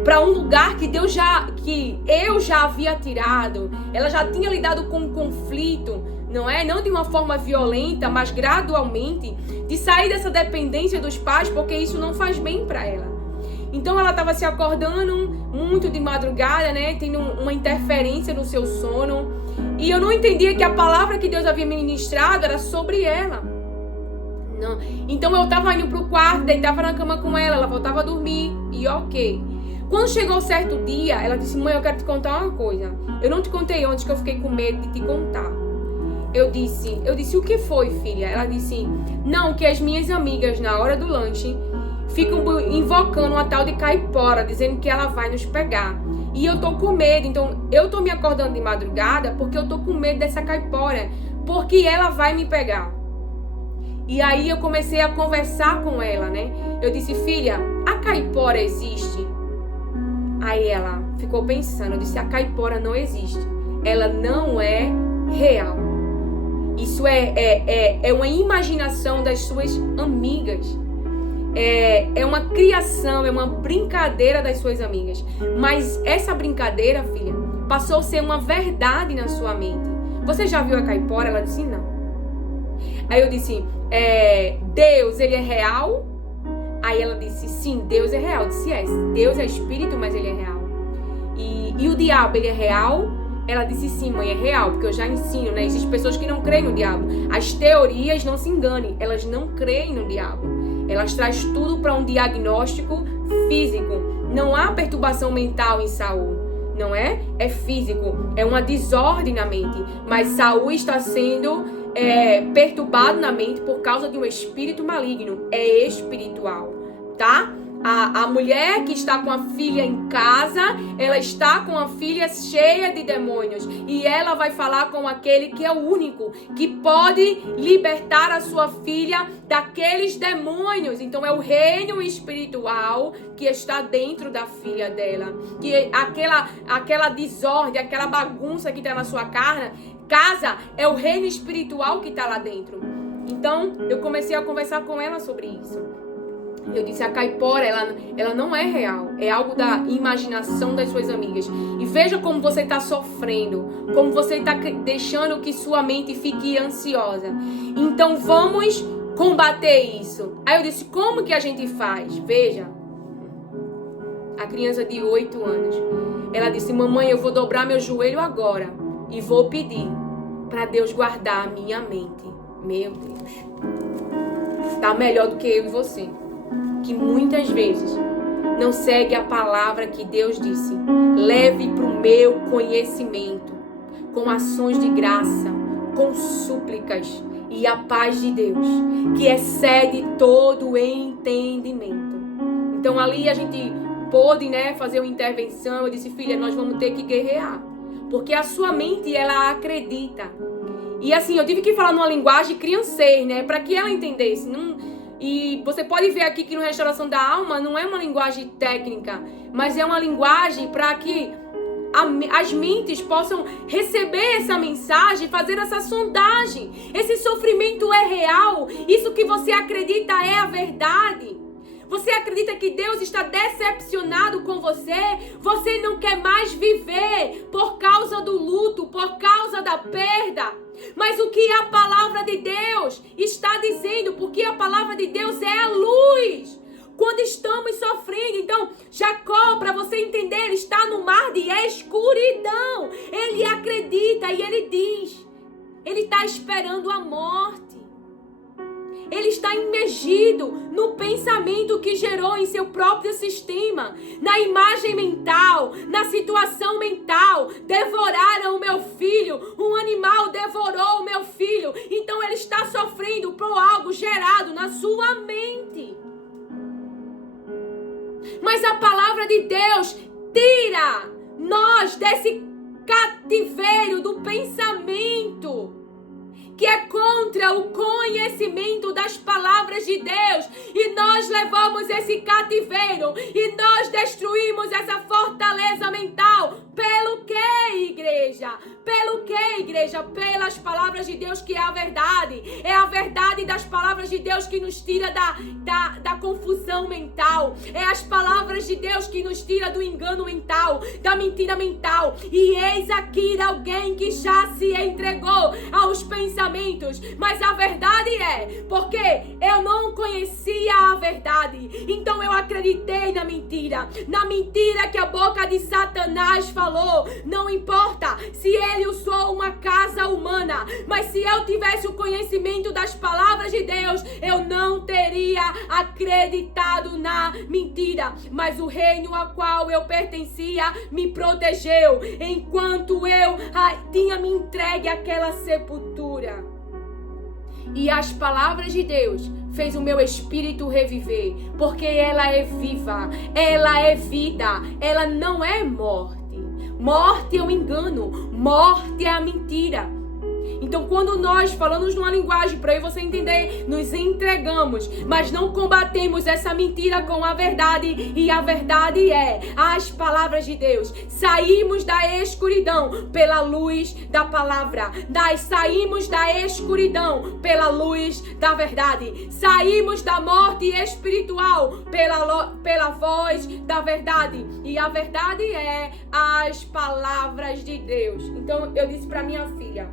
Para um lugar que eu já havia tirado. Ela já tinha lidado com um conflito, não é? Não de uma forma violenta, mas gradualmente, de sair dessa dependência dos pais, porque isso não faz bem para ela. Então ela estava se acordando muito de madrugada, né? Tendo uma interferência no seu sono. E eu não entendia que a palavra que Deus havia ministrado era sobre ela. Não. Então eu estava indo pro quarto, deitava na cama com ela, ela voltava a dormir e ok. Quando chegou certo dia, ela disse: mãe, eu quero te contar uma coisa. Eu não te contei ontem, que eu fiquei com medo de te contar. Eu disse, o que foi, filha? Ela disse, não, que as minhas amigas, na hora do lanche, ficam invocando uma tal de caipora, dizendo que ela vai nos pegar. E eu tô com medo, então eu tô me acordando de madrugada porque eu tô com medo dessa caipora, porque ela vai me pegar. E aí eu comecei a conversar com ela, né? Eu disse, filha, a caipora existe? Aí ela ficou pensando, eu disse, a caipora não existe. Ela não é real. Isso é uma imaginação das suas amigas. É uma criação, é uma brincadeira das suas amigas. Mas essa brincadeira, filha, passou a ser uma verdade na sua mente. Você já viu a caipora? Ela disse, não. Aí eu disse, Deus, ele é real? Aí ela disse, sim, Deus é real. Eu disse, Deus é espírito, mas ele é real. E o diabo, ele é real? Ela disse, sim, mãe, é real, porque eu já ensino, né? Existem pessoas que não creem no diabo. As teorias, não se enganem, elas não creem no diabo. Elas trazem tudo para um diagnóstico físico. Não há perturbação mental em Saul, não é? É físico, é uma desordem na mente. Mas Saul está sendo perturbado na mente por causa de um espírito maligno. É espiritual, tá? A mulher que está com a filha em casa, ela está com a filha cheia de demônios. E ela vai falar com aquele que é o único que pode libertar a sua filha daqueles demônios. Então é o reino espiritual que está dentro da filha dela. Que aquela desordem, aquela bagunça que está na sua casa, é o reino espiritual que está lá dentro. Então eu comecei a conversar com ela sobre isso. Eu disse, a caipora, ela não é real. É algo da imaginação das suas amigas. E veja como você está sofrendo. Como você está deixando que sua mente fique ansiosa. Então vamos combater isso. Aí eu disse, como que a gente faz? Veja. A criança de 8 anos. Ela disse, mamãe, eu vou dobrar meu joelho agora. E vou pedir para Deus guardar a minha mente. Meu Deus. Tá melhor do que eu e você. Que muitas vezes não segue a palavra que Deus disse. Leve para o meu conhecimento, com ações de graça, com súplicas, e a paz de Deus, que excede todo entendimento. Então ali a gente pôde, né, fazer uma intervenção. Eu disse, filha, nós vamos ter que guerrear, porque a sua mente, ela acredita. E assim, eu tive que falar numa linguagem crianceira, né, para que ela entendesse. E você pode ver aqui que no Restauração da Alma não é uma linguagem técnica, mas é uma linguagem para que as mentes possam receber essa mensagem, fazer essa sondagem. Esse sofrimento é real, isso que você acredita é a verdade. Você acredita que Deus está decepcionado com você? Você não quer mais viver por causa do luto, por causa da perda. Mas o que a palavra de Deus está dizendo? Porque a palavra de Deus é a luz. Quando estamos sofrendo, então Jacó, para você entender, ele está no mar de escuridão. Ele acredita e ele diz. ele está esperando a morte. Ele está imergido no pensamento que gerou em seu próprio sistema, na imagem mental, na situação mental. Devoraram o meu filho, um animal devorou o meu filho. Então ele está sofrendo por algo gerado na sua mente. Mas a palavra de Deus tira nós desse cativeiro do pensamento que é contra o conhecimento das palavras de Deus, e nós levamos esse cativeiro e nós destruímos essa fortaleza mental. Pelo que, igreja? Pelo que, igreja? Pelas palavras de Deus, que é a verdade. É a verdade das palavras de Deus que nos tira da confusão mental. É as palavras de Deus que nos tira do engano mental, da mentira mental. E eis aqui alguém que já se entregou aos pensamentos. Mas a verdade é, porque eu não conhecia a verdade, então eu acreditei na mentira que a boca de Satanás falou. Não importa se ele usou uma casa humana, mas se eu tivesse o conhecimento das palavras de Deus, eu não teria acreditado na mentira. Mas o reino ao qual eu pertencia me protegeu, enquanto eu tinha me entregue àquela sepultura. E as palavras de Deus fez o meu espírito reviver, porque ela é viva, ela é vida, ela não é morte. Morte é o engano, morte é a mentira. Então, quando nós falamos numa linguagem para você entender, nos entregamos, mas não combatemos essa mentira com a verdade, e a verdade é as palavras de Deus. Saímos da escuridão pela luz da palavra. Saímos da escuridão pela luz da verdade. Saímos da morte espiritual pela voz da verdade. E a verdade é as palavras de Deus. Então, eu disse para minha filha,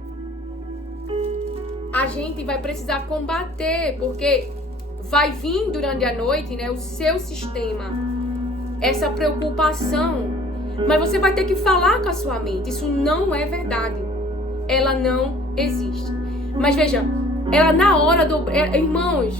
a gente vai precisar combater, porque vai vir durante a noite, né, o seu sistema, essa preocupação. Mas você vai ter que falar com a sua mente. Isso não é verdade. Ela não existe. Mas veja, ela na hora irmãos,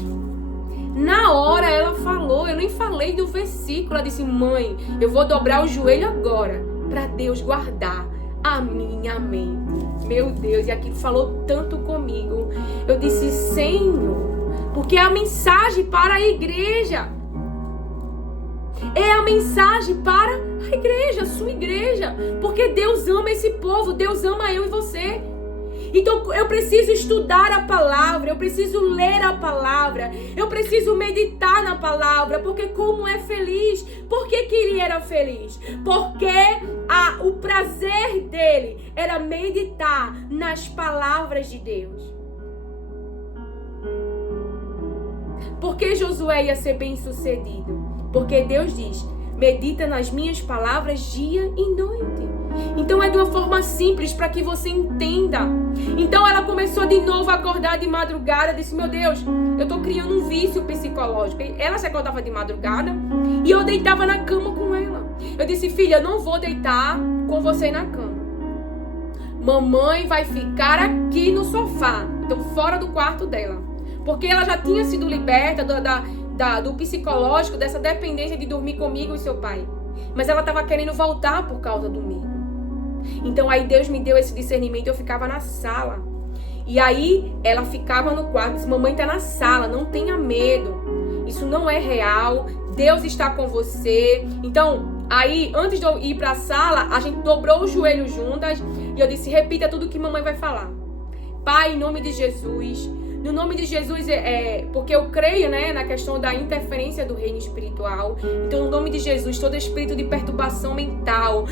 na hora ela falou, eu nem falei do versículo, ela disse: mãe, eu vou dobrar o joelho agora para Deus guardar a minha mente. Meu Deus, e aquilo falou tanto comigo. Eu disse: Senhor, porque é a mensagem para a igreja. É a mensagem para a igreja, a sua igreja. Porque Deus ama esse povo, Deus ama eu e você. Então eu preciso estudar a palavra, eu preciso ler a palavra, eu preciso meditar na palavra, porque como é feliz. Por que ele era feliz? Porque o prazer dele era meditar nas palavras de Deus. Por que Josué ia ser bem sucedido? Porque Deus diz: medita nas minhas palavras dia e noite. Então é de uma forma simples para que você entenda. Então ela começou de novo a acordar de madrugada. Disse: meu Deus, eu estou criando um vício psicológico. Ela se acordava de madrugada e eu deitava na cama com ela. Eu disse: filha, eu não vou deitar com você na cama. Mamãe vai ficar aqui no sofá. Então fora do quarto dela. Porque ela já tinha sido liberta do psicológico, dessa dependência de dormir comigo e seu pai. Mas ela estava querendo voltar por causa do medo. Então aí Deus me deu esse discernimento, eu ficava na sala. E aí ela ficava no quarto, disse: mamãe está na sala, não tenha medo. Isso não é real, Deus está com você. Então, aí antes de eu ir para a sala, a gente dobrou os joelhos juntas e eu disse: repita tudo que mamãe vai falar. Pai, em nome de Jesus. No nome de Jesus, porque eu creio, né, na questão da interferência do reino espiritual. Então, no nome de Jesus, todo espírito de perturbação mental,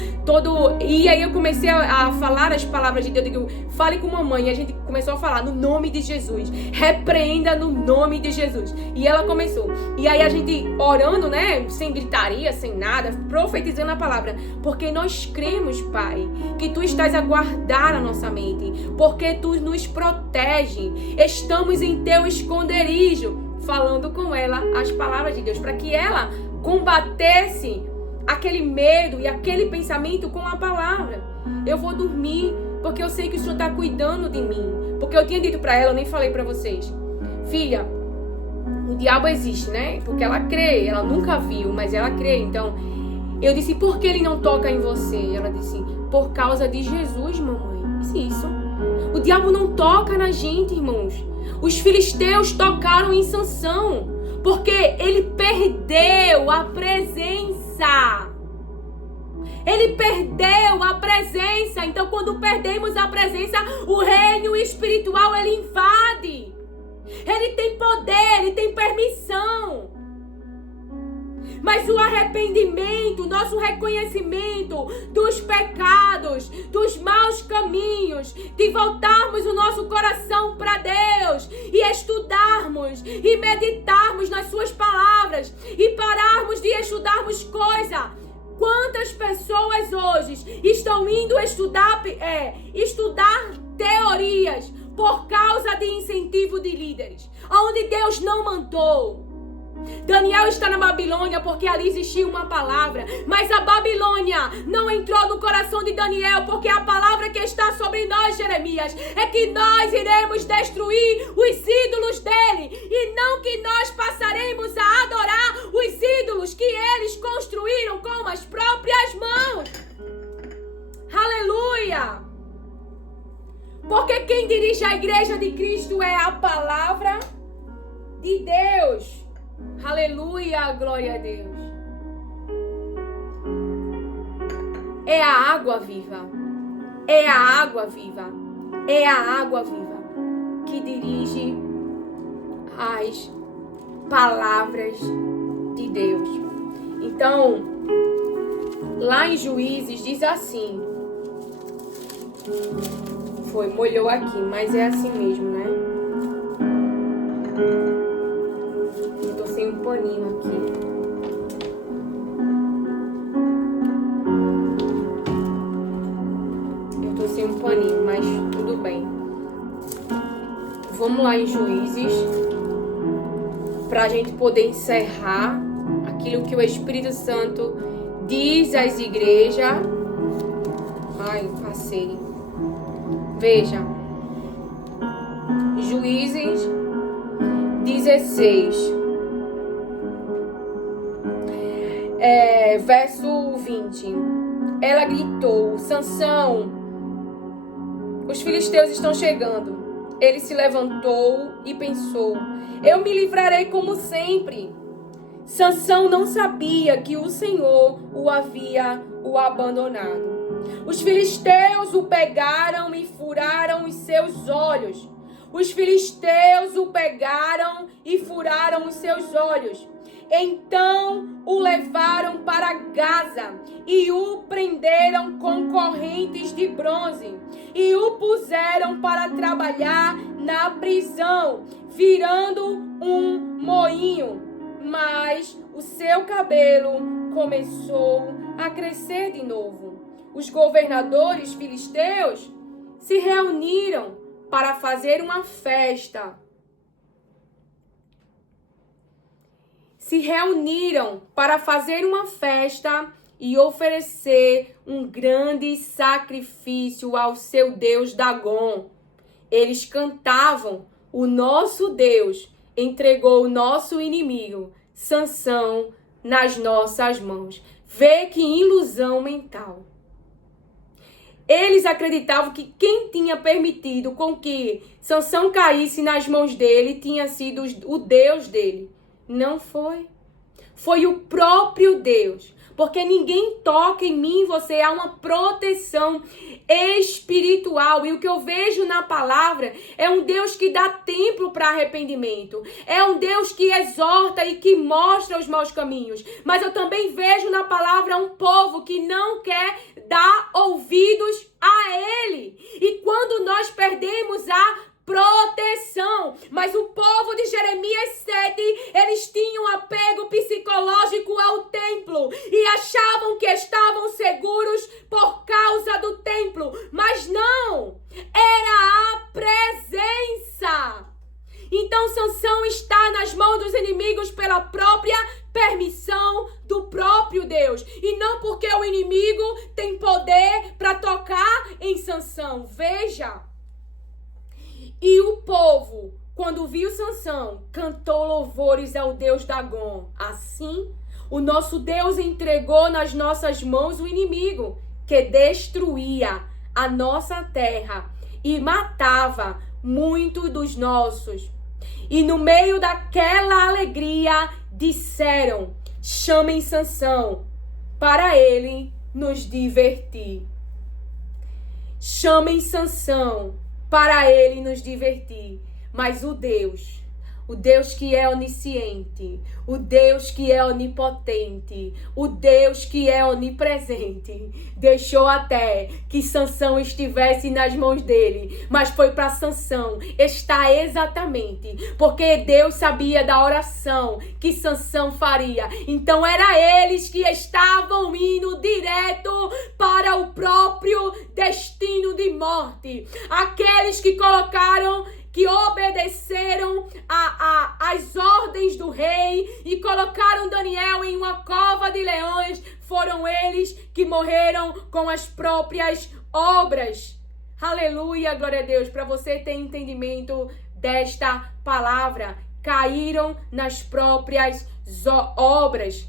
E aí eu comecei a falar as palavras de Deus. Eu digo: fale com mamãe. E a gente começou a falar no nome de Jesus. Repreenda no nome de Jesus. E ela começou. E aí a gente orando, né, sem gritaria, sem nada, profetizando a palavra. Porque nós cremos, Pai, que Tu estás a guardar a nossa mente. Porque Tu nos protege. Estamos em Teu esconderijo, falando com ela as palavras de Deus, para que ela combatesse aquele medo e aquele pensamento com a palavra. Eu vou dormir, porque eu sei que o Senhor está cuidando de mim. Porque eu tinha dito para ela, eu nem falei para vocês. Filha, o diabo existe, né? Porque ela crê, ela nunca viu, mas ela crê. Então, eu disse, por que ele não toca em você? E ela disse, por causa de Jesus, mamãe. Eu disse, isso. O diabo não toca na gente, irmãos. Os filisteus tocaram em Sansão, porque ele perdeu a presença. Ele perdeu a presença. Então, quando perdemos a presença, o reino espiritual, ele invade. Ele tem poder, ele tem permissão. Mas o arrependimento, o nosso reconhecimento dos pecados, dos maus caminhos, de voltarmos o nosso coração para Deus e estudarmos e meditarmos nas suas palavras e pararmos de estudarmos coisa. Quantas pessoas hoje estão indo estudar teorias por causa de incentivo de líderes, onde Deus não mandou? Daniel está na Babilônia porque ali existia uma palavra, mas a Babilônia não entrou no coração de Daniel, porque a palavra que está sobre nós, Jeremias, é que nós iremos destruir os ídolos dele, e não que nós passaremos a adorar os ídolos que eles construíram com as próprias mãos. Aleluia! Porque quem dirige a igreja de Cristo é a palavra de Deus. Aleluia, glória a Deus. É a água viva. É a água viva. É a água viva que dirige as palavras de Deus. Então, lá em Juízes diz assim. Molhou aqui, mas é assim mesmo, né? Eu tô sem um paninho aqui. Eu tô sem um paninho, mas tudo bem. Vamos lá em Juízes, pra gente poder encerrar aquilo que o Espírito Santo diz às igrejas. Ai, passei. Veja, Juízes 16, verso 20. Ela gritou, Sansão, os filisteus estão chegando. Ele se levantou e pensou, eu me livrarei como sempre. Sansão não sabia que o Senhor o havia abandonado. Os filisteus o pegaram e furaram os seus olhos. Os filisteus o pegaram e furaram os seus olhos. Então o levaram para Gaza e o prenderam com correntes de bronze e o puseram para trabalhar na prisão, virando um moinho. Mas o seu cabelo começou a crescer de novo. Os governadores filisteus se reuniram para fazer uma festa. E oferecer um grande sacrifício ao seu deus Dagom. Eles cantavam, o nosso Deus entregou o nosso inimigo, Sansão, nas nossas mãos. Vê que ilusão mental. Eles acreditavam que quem tinha permitido com que Sansão caísse nas mãos dele tinha sido o Deus dele. Não foi. Foi o próprio Deus. Porque ninguém toca em mim, você há uma proteção espiritual. E o que eu vejo na palavra é um Deus que dá tempo para arrependimento. É um Deus que exorta e que mostra os maus caminhos. Mas eu também vejo na palavra um povo que não quer dar ouvidos a Ele. E quando nós perdemos a proteção, mas o povo de Jeremias 7, eles tinham apego psicológico ao templo e achavam que estavam seguros por causa do templo, mas não, era a presença. Então Sansão está nas mãos dos inimigos pela própria permissão do próprio Deus, e não porque o inimigo tem poder para tocar em Sansão. Veja. E o povo, quando viu Sansão, cantou louvores ao Deus Dagom. Assim, o nosso Deus entregou nas nossas mãos o inimigo, que destruía a nossa terra e matava muitos dos nossos. E no meio daquela alegria disseram: chamem Sansão para ele nos divertir. Chamem Sansão para ele nos divertir. Mas o Deus que é onisciente, o Deus que é onipotente, o Deus que é onipresente, deixou até que Sansão estivesse nas mãos dele, mas foi para Sansão estar exatamente, porque Deus sabia da oração que Sansão faria. Então era eles que estavam indo direto para o próprio destino de morte. Aqueles que que obedeceram às ordens do rei e colocaram Daniel em uma cova de leões, foram eles que morreram com as próprias obras. Aleluia, glória a Deus. Para você ter entendimento desta palavra, caíram nas próprias obras.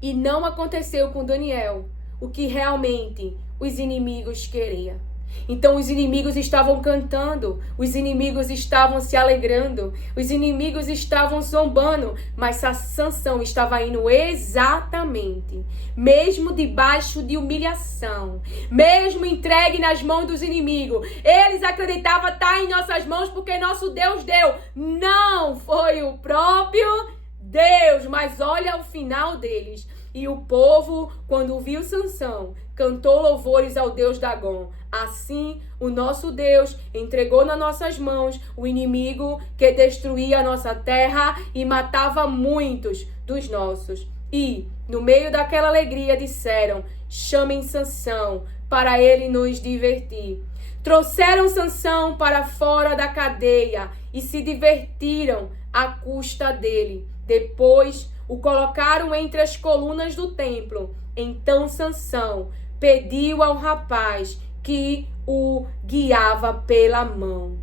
E não aconteceu com Daniel o que realmente os inimigos queriam. Então os inimigos estavam cantando, os inimigos estavam se alegrando, os inimigos estavam zombando, mas Sansão estava indo exatamente, mesmo debaixo de humilhação, mesmo entregue nas mãos dos inimigos. Eles acreditavam estar em nossas mãos porque nosso Deus deu. Não foi o próprio Deus, mas olha o final deles. E o povo, quando viu Sansão, cantou louvores ao Deus Dagom. Assim, o nosso Deus entregou nas nossas mãos o inimigo que destruía a nossa terra e matava muitos dos nossos. E, no meio daquela alegria, disseram: chamem Sansão para ele nos divertir. Trouxeram Sansão para fora da cadeia e se divertiram à custa dele. Depois o colocaram entre as colunas do templo. Então Sansão pediu ao rapaz que o guiava pela mão: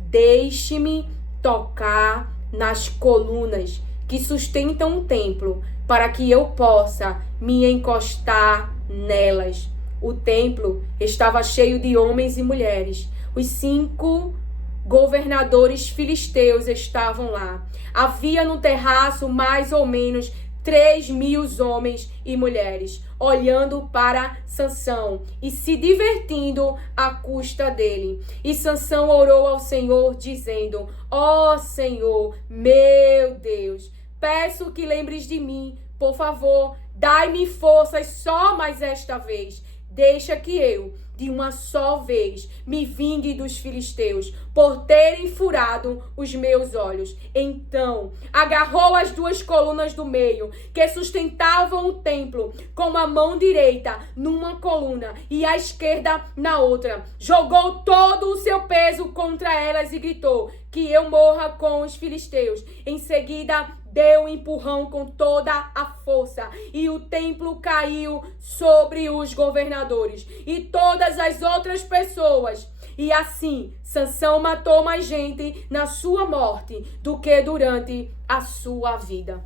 deixe-me tocar nas colunas que sustentam o templo, para que eu possa me encostar nelas. O templo estava cheio de homens e mulheres. Os 5 governadores filisteus estavam lá. Havia no terraço mais ou menos 3.000 homens e mulheres, olhando para Sansão e se divertindo à custa dele. E Sansão orou ao Senhor, dizendo: ó Senhor, meu Deus, peço que lembres de mim, por favor, dai-me forças só mais esta vez. Deixa que eu, de uma só vez, me vingue dos filisteus, por terem furado os meus olhos. Então agarrou as 2 colunas do meio, que sustentavam o templo, com a mão direita numa coluna e a esquerda na outra. Jogou todo o seu peso contra elas e gritou: que eu morra com os filisteus. Em seguida deu um empurrão com toda a força, e o templo caiu sobre os governadores e todas as outras pessoas. E assim, Sansão matou mais gente na sua morte do que durante a sua vida.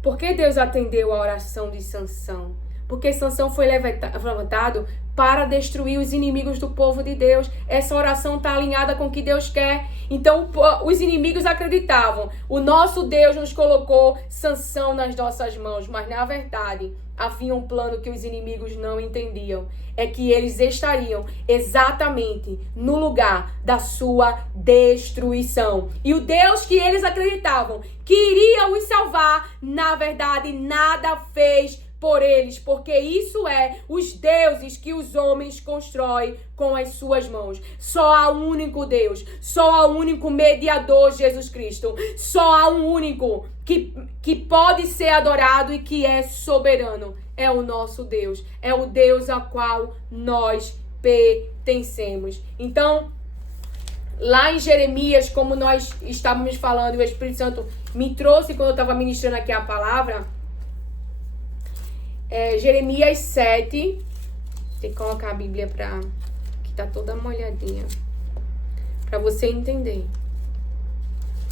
Por que Deus atendeu a oração de Sansão? Porque Sansão foi levantado para destruir os inimigos do povo de Deus. Essa oração está alinhada com o que Deus quer. Então os inimigos acreditavam: o nosso Deus nos colocou Sansão nas nossas mãos. Mas na verdade havia um plano que os inimigos não entendiam. É que eles estariam exatamente no lugar da sua destruição. E o Deus que eles acreditavam que iria os salvar, na verdade nada fez por eles, porque isso é os deuses que os homens constroem com as suas mãos. Só há um único Deus, só há um único mediador, Jesus Cristo. Só há um único que pode ser adorado e que é soberano. É o nosso Deus, é o Deus a qual nós pertencemos. Então, lá em Jeremias, como nós estávamos falando, o Espírito Santo me trouxe quando eu estava ministrando aqui a palavra, Jeremias 7. Tem que colocar a Bíblia que tá toda molhadinha. Para você entender.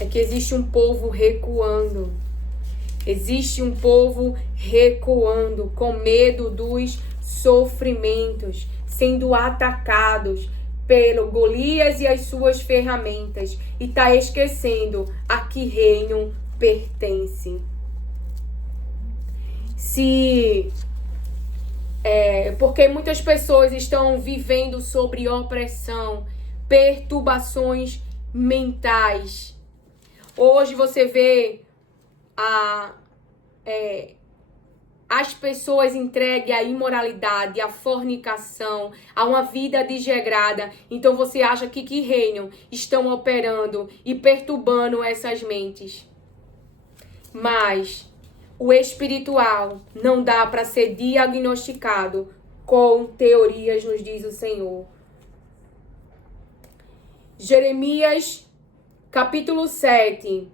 É que existe um povo recuando. Existe um povo recuando com medo dos sofrimentos, sendo atacados pelo Golias e as suas ferramentas, e está esquecendo a que reino pertence. Porque muitas pessoas estão vivendo sobre opressão, perturbações mentais. Hoje você vê as pessoas entregues à imoralidade, à fornicação, a uma vida desregrada. Então você acha que reino estão operando e perturbando essas mentes? Mas o espiritual não dá para ser diagnosticado com teorias, nos diz o Senhor. Jeremias, capítulo 7.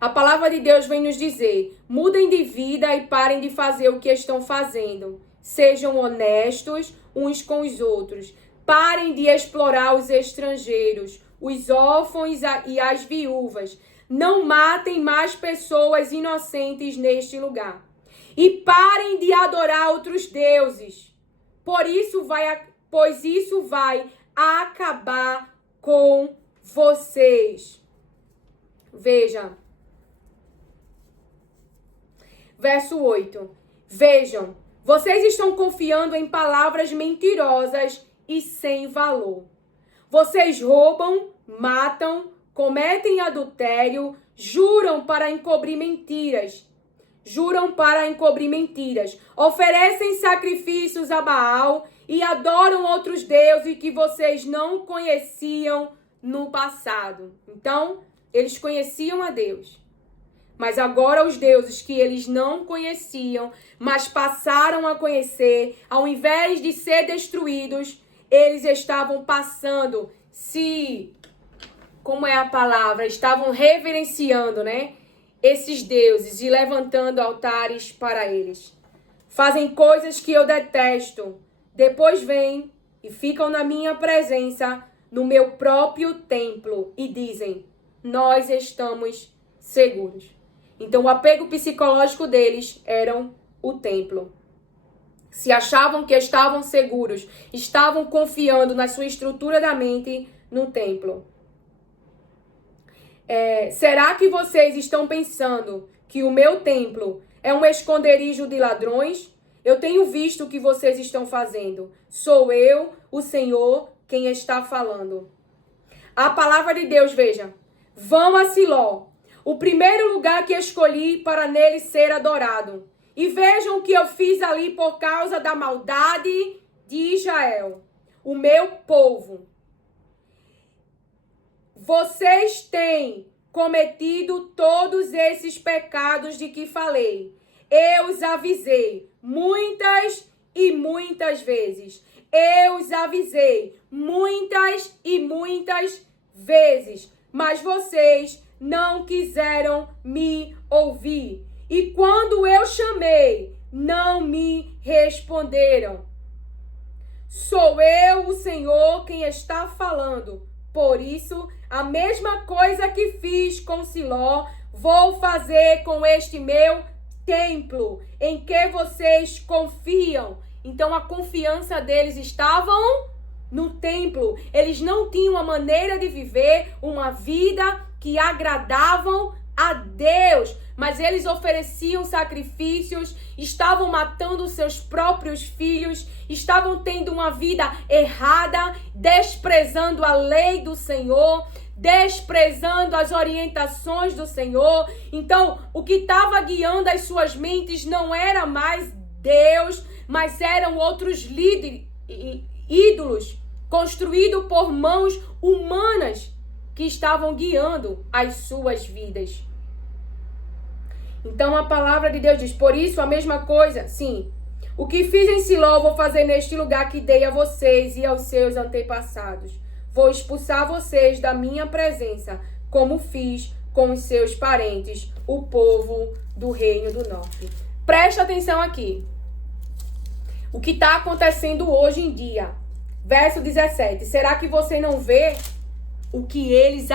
A palavra de Deus vem nos dizer: mudem de vida e parem de fazer o que estão fazendo. Sejam honestos uns com os outros. Parem de explorar os estrangeiros, os órfãos e as viúvas. Não matem mais pessoas inocentes neste lugar. E parem de adorar outros deuses. Pois isso vai acabar com vocês. Veja. Verso 8. Vejam, vocês estão confiando em palavras mentirosas e sem valor. Vocês roubam, matam, cometem adultério, juram para encobrir mentiras. Oferecem sacrifícios a Baal e adoram outros deuses que vocês não conheciam no passado. Então, eles conheciam a Deus. Mas agora os deuses que eles não conheciam, mas passaram a conhecer, ao invés de ser destruídos, eles estavam passando, estavam reverenciando, esses deuses e levantando altares para eles. Fazem coisas que eu detesto. Depois vêm e ficam na minha presença, no meu próprio templo, e dizem: nós estamos seguros. Então, o apego psicológico deles era o templo. Se achavam que estavam seguros, estavam confiando na sua estrutura da mente no templo. Será que vocês estão pensando que o meu templo é um esconderijo de ladrões? Eu tenho visto o que vocês estão fazendo. Sou eu, o Senhor, quem está falando. A palavra de Deus, veja. Vão a Siló, o primeiro lugar que escolhi para nele ser adorado. E vejam o que eu fiz ali por causa da maldade de Israel, o meu povo. Vocês têm cometido todos esses pecados de que falei. Eu os avisei muitas e muitas vezes. Eu os avisei muitas e muitas vezes. Mas vocês não quiseram me ouvir. E quando eu chamei, não me responderam. Sou eu, o Senhor, quem está falando. Por isso, a mesma coisa que fiz com Siló, vou fazer com este meu templo, em que vocês confiam. Então, a confiança deles estava no templo. Eles não tinham uma maneira de viver uma vida que agradavam a Deus, mas eles ofereciam sacrifícios, estavam matando seus próprios filhos, estavam tendo uma vida errada, desprezando a lei do Senhor, desprezando as orientações do Senhor. Então, o que estava guiando as suas mentes não era mais Deus, mas eram outros ídolos construídos por mãos humanas que estavam guiando as suas vidas. Então a palavra de Deus diz: por isso a mesma coisa, sim, o que fiz em Siló vou fazer neste lugar que dei a vocês e aos seus antepassados. Vou expulsar vocês da minha presença, como fiz com os seus parentes, o povo do Reino do Norte. Presta atenção aqui. O que está acontecendo hoje em dia. Verso 17. Será que você não vê o que eles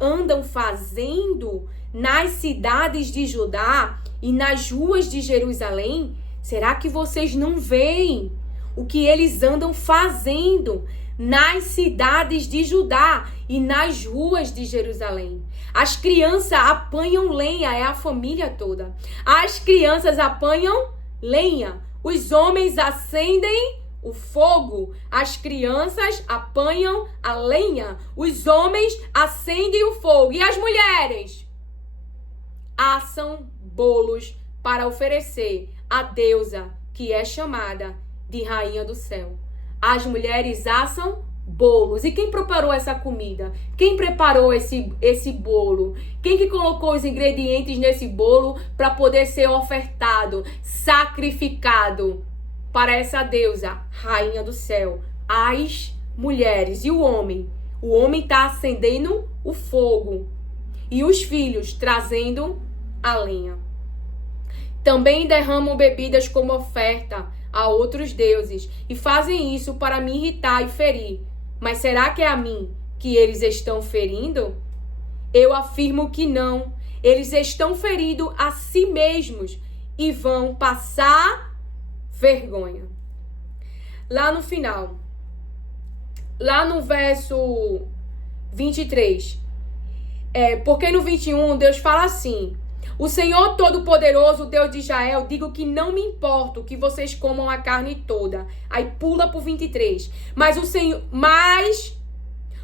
andam fazendo nas cidades de Judá e nas ruas de Jerusalém? Será que vocês não veem o que eles andam fazendo nas cidades de Judá e nas ruas de Jerusalém? As crianças apanham lenha, é a família toda. As crianças apanham lenha. Os homens acendem o fogo. As crianças apanham a lenha. Os homens acendem o fogo. E as mulheres assam bolos para oferecer à deusa que é chamada de Rainha do Céu. As mulheres assam bolos. E quem preparou essa comida? Quem preparou esse bolo? Quem que colocou os ingredientes nesse bolo para poder ser ofertado, sacrificado para essa deusa, Rainha do Céu? As mulheres. E o homem? O homem está acendendo o fogo. E os filhos trazendo a lenha. Também derramam bebidas como oferta a outros deuses e fazem isso para me irritar e ferir. Mas será que é a mim que eles estão ferindo? Eu afirmo que não. Eles estão ferindo a si mesmos e vão passar vergonha. Lá no final, lá no verso 23, porque no 21 Deus fala assim: o Senhor Todo-Poderoso, Deus de Israel, digo que não me importo que vocês comam a carne toda. Aí pula pro 23. Mas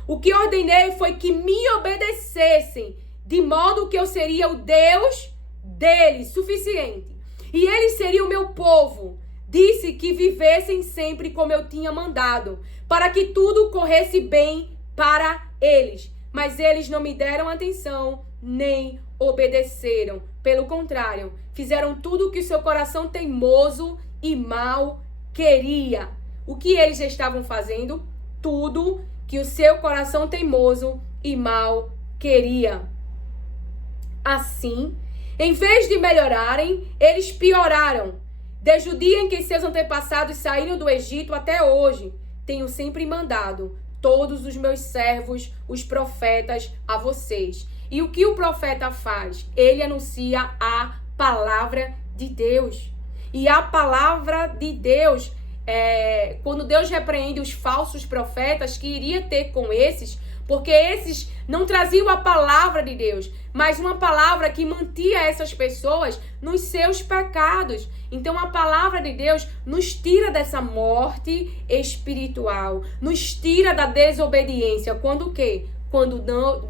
o que ordenei foi que me obedecessem, de modo que eu seria o Deus deles, suficiente. E eles seriam o meu povo. Disse que vivessem sempre como eu tinha mandado, para que tudo corresse bem para eles. Mas eles não me deram atenção, nem obedeceram. Pelo contrário, fizeram tudo o que seu coração teimoso e mau queria. O que eles estavam fazendo? Tudo que o seu coração teimoso e mau queria. Assim, em vez de melhorarem, eles pioraram. Desde o dia em que seus antepassados saíram do Egito até hoje, tenho sempre mandado todos os meus servos, os profetas, a vocês. E o que o profeta faz? Ele anuncia a palavra de Deus. E a palavra de Deus, quando Deus repreende os falsos profetas, que iria ter com esses, porque esses não traziam a palavra de Deus, mas uma palavra que mantinha essas pessoas nos seus pecados. Então a palavra de Deus nos tira dessa morte espiritual, nos tira da desobediência. Quando o quê? Quando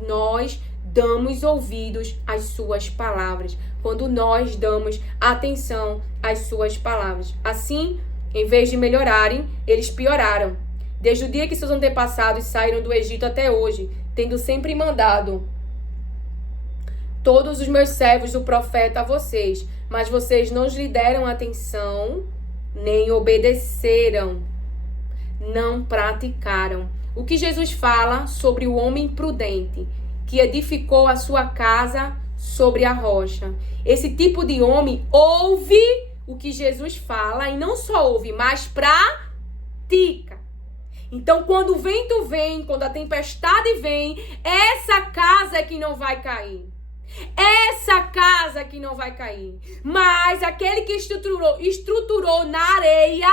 nós damos ouvidos às suas palavras, quando nós damos atenção às suas palavras. Assim, em vez de melhorarem, eles pioraram. Desde o dia que seus antepassados saíram do Egito até hoje, tendo sempre mandado todos os meus servos do profeta a vocês, mas vocês não lhe deram atenção, nem obedeceram, não praticaram. O que Jesus fala sobre o homem prudente, que edificou a sua casa sobre a rocha. Esse tipo de homem ouve o que Jesus fala e não só ouve, mas pratica. Então, quando o vento vem, quando a tempestade vem, essa casa é que não vai cair. Essa casa que não vai cair. Mas aquele que estruturou na areia,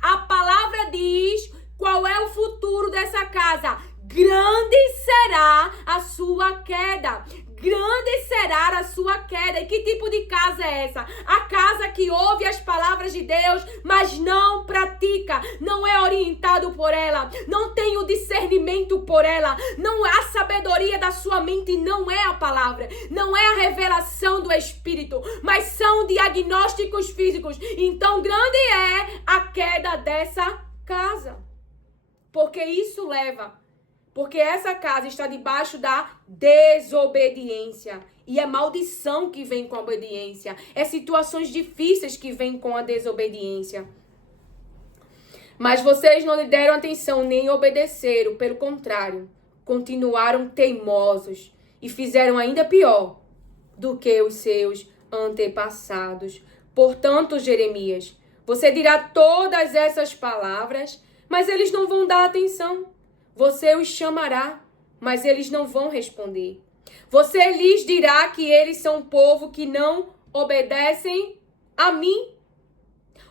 a palavra diz qual é o futuro dessa casa. Grande será a sua queda. Grande será a sua queda. E que tipo de casa é essa? A casa que ouve as palavras de Deus, mas não pratica, não é orientado por ela, não tem o discernimento por ela, não há sabedoria da sua mente, não é a palavra, não é a revelação do Espírito, mas são diagnósticos físicos. Então grande é a queda dessa casa. Porque essa casa está debaixo da desobediência. E é maldição que vem com a obediência. É situações difíceis que vêm com a desobediência. Mas vocês não lhe deram atenção nem obedeceram. Pelo contrário, continuaram teimosos e fizeram ainda pior do que os seus antepassados. Portanto, Jeremias, você dirá todas essas palavras, mas eles não vão dar atenção. Você os chamará, mas eles não vão responder. Você lhes dirá que eles são um povo que não obedecem a mim.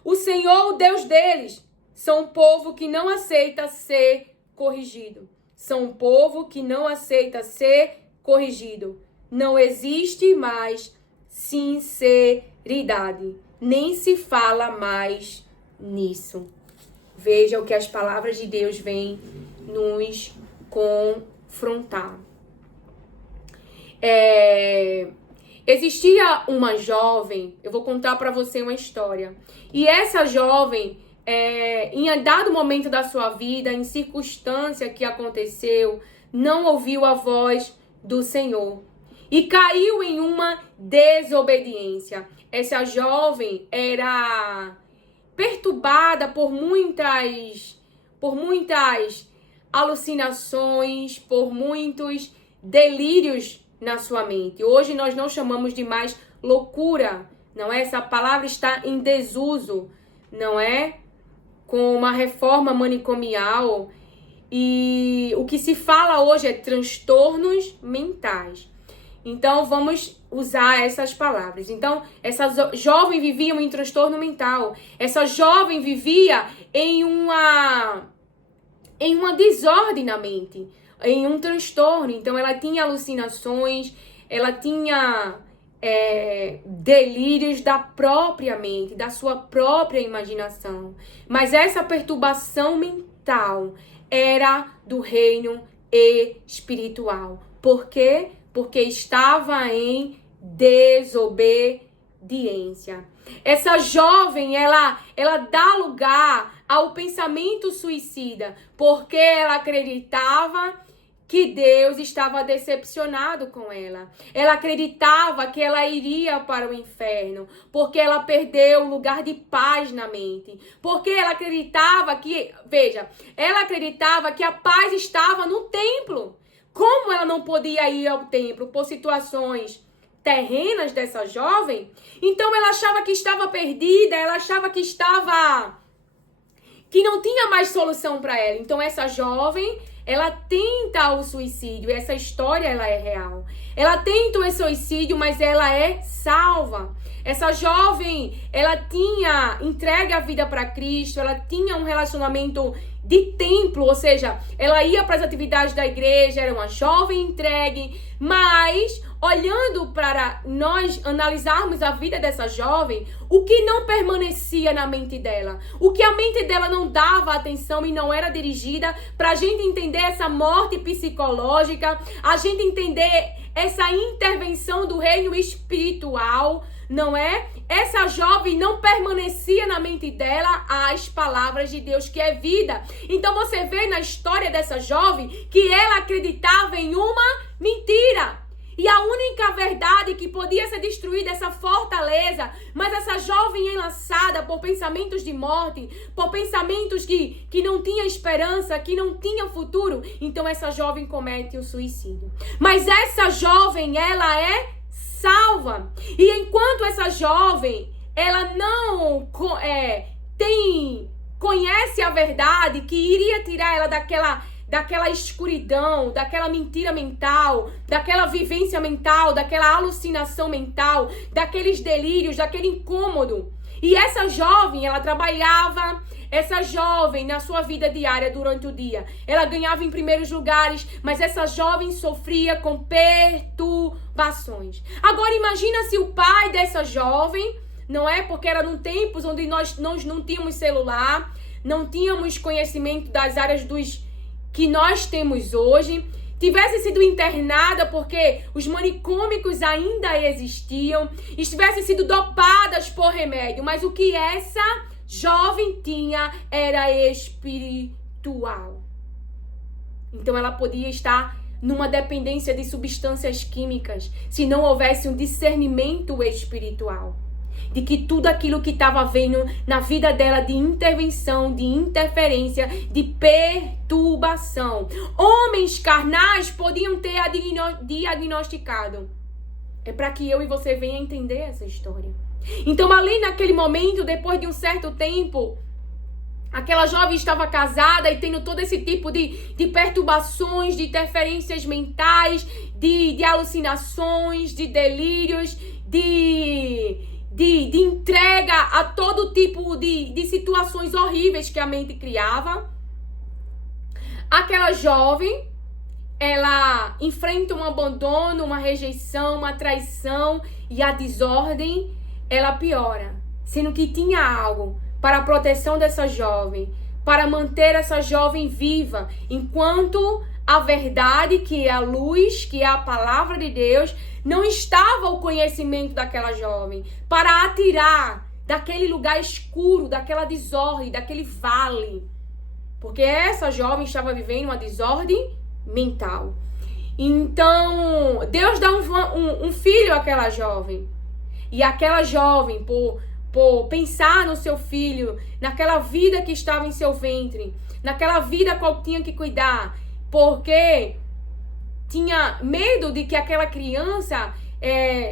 O Senhor, o Deus deles, são um povo que não aceita ser corrigido. São um povo que não aceita ser corrigido. Não existe mais sinceridade. Nem se fala mais nisso. Veja o que as palavras de Deus vêm nos confrontar. Existia uma jovem, eu vou contar para você uma história. E essa jovem, em dado momento da sua vida, em circunstância que aconteceu, não ouviu a voz do Senhor e caiu em uma desobediência. Essa jovem era perturbada por muitas alucinações, por muitos delírios na sua mente. Hoje nós não chamamos de mais loucura, não é? Essa palavra está em desuso, não é? Com uma reforma manicomial. E o que se fala hoje é transtornos mentais. Então, vamos usar essas palavras. Então, essa jovem vivia em transtorno mental. Essa jovem vivia em uma desordem na mente, em um transtorno. Então, ela tinha alucinações, ela tinha delírios da própria mente, da sua própria imaginação. Mas essa perturbação mental era do reino espiritual. Por quê? Porque estava em desobediência. Essa jovem, ela dá lugar ao pensamento suicida, porque ela acreditava que Deus estava decepcionado com ela. Ela acreditava que ela iria para o inferno, porque ela perdeu o lugar de paz na mente. Porque ela acreditava que, ela acreditava que a paz estava no templo. Como ela não podia ir ao templo por situações terrenas dessa jovem, então ela achava que estava perdida, ela achava que não tinha mais solução para ela. Então essa jovem, ela tenta o suicídio. Essa história, ela é real. Ela tenta o suicídio, mas ela é salva. Essa jovem, ela tinha entregue a vida para Cristo, ela tinha um relacionamento de templo, ou seja, ela ia para as atividades da igreja, era uma jovem entregue, mas olhando para nós analisarmos a vida dessa jovem, o que não permanecia na mente dela, o que a mente dela não dava atenção e não era dirigida para a gente entender essa morte psicológica, a gente entender essa intervenção do reino espiritual, não é? Essa jovem não permanecia na mente dela as palavras de Deus, que é vida. Então você vê na história dessa jovem que ela acreditava em uma mentira. E a única verdade que podia ser destruída, essa fortaleza, mas essa jovem enlaçada por pensamentos de morte, por pensamentos que não tinha esperança, que não tinha futuro, então essa jovem comete o suicídio. Mas essa jovem, ela é salva. E enquanto essa jovem, ela não conhece a verdade que iria tirar ela daquela escuridão, daquela mentira mental, daquela vivência mental, daquela alucinação mental, daqueles delírios, daquele incômodo. E essa jovem, ela trabalhava, essa jovem na sua vida diária durante o dia, ela ganhava em primeiros lugares, mas essa jovem sofria com perturbações. Agora imagina se o pai dessa jovem, não é? Porque era num tempos onde nós não tínhamos celular, não tínhamos conhecimento das áreas que nós temos hoje, tivesse sido internada porque os manicômicos ainda existiam, estivesse sido dopadas por remédio, mas o que essa jovem tinha era espiritual. Então ela podia estar numa dependência de substâncias químicas se não houvesse um discernimento espiritual. De que tudo aquilo que estava vendo na vida dela de intervenção, de interferência, de perturbação. Homens carnais podiam ter diagnosticado. É para que eu e você venha entender essa história. Então, ali naquele momento, depois de um certo tempo, aquela jovem estava casada e tendo todo esse tipo de perturbações, de interferências mentais, de alucinações, de delírios, de entrega a todo tipo de situações horríveis que a mente criava. Aquela jovem, ela enfrenta um abandono, uma rejeição, uma traição, e a desordem, ela piora. Sendo que tinha algo para a proteção dessa jovem, para manter essa jovem viva, enquanto a verdade, que é a luz, que é a palavra de Deus, não estava ao conhecimento daquela jovem, para a tirar daquele lugar escuro, daquela desordem, daquele vale. Porque essa jovem estava vivendo uma desordem mental. Então, Deus dá um filho àquela jovem. E aquela jovem, por pensar no seu filho, naquela vida que estava em seu ventre, naquela vida qual tinha que cuidar, porque tinha medo de que aquela criança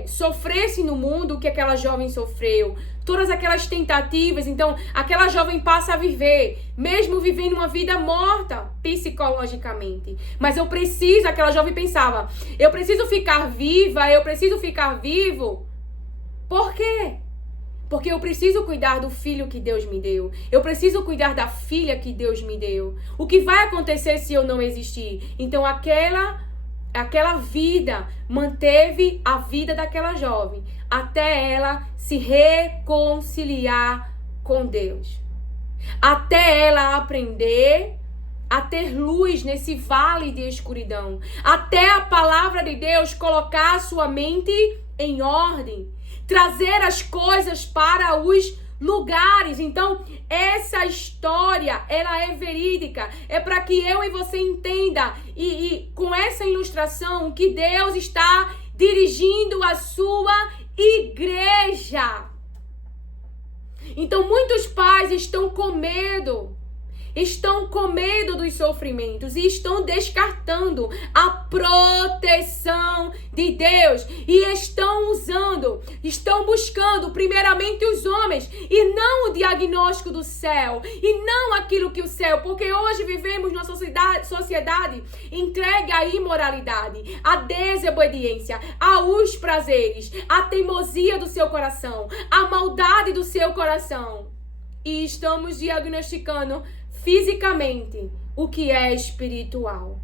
sofresse no mundo o que aquela jovem sofreu. Todas aquelas tentativas, então aquela jovem passa a viver, mesmo vivendo uma vida morta psicologicamente. Mas aquela jovem pensava, eu preciso ficar viva, eu preciso ficar vivo. Por quê? Porque eu preciso cuidar do filho que Deus me deu. Eu preciso cuidar da filha que Deus me deu. O que vai acontecer se eu não existir? Então aquela vida manteve a vida daquela jovem até ela se reconciliar com Deus. Até ela aprender a ter luz nesse vale de escuridão. Até a palavra de Deus colocar a sua mente em ordem. Trazer as coisas para os lugares. Então, essa história, ela é verídica. É para que eu e você entenda. E com essa ilustração, que Deus está dirigindo a sua igreja. Então, muitos pais estão com medo. Estão com medo dos sofrimentos e estão descartando a proteção de Deus e estão buscando primeiramente os homens e não o diagnóstico do céu e não aquilo que o céu, porque hoje vivemos numa sociedade entregue à imoralidade, à desobediência, aos prazeres, à teimosia do seu coração, à maldade do seu coração, e estamos diagnosticando fisicamente o que é espiritual.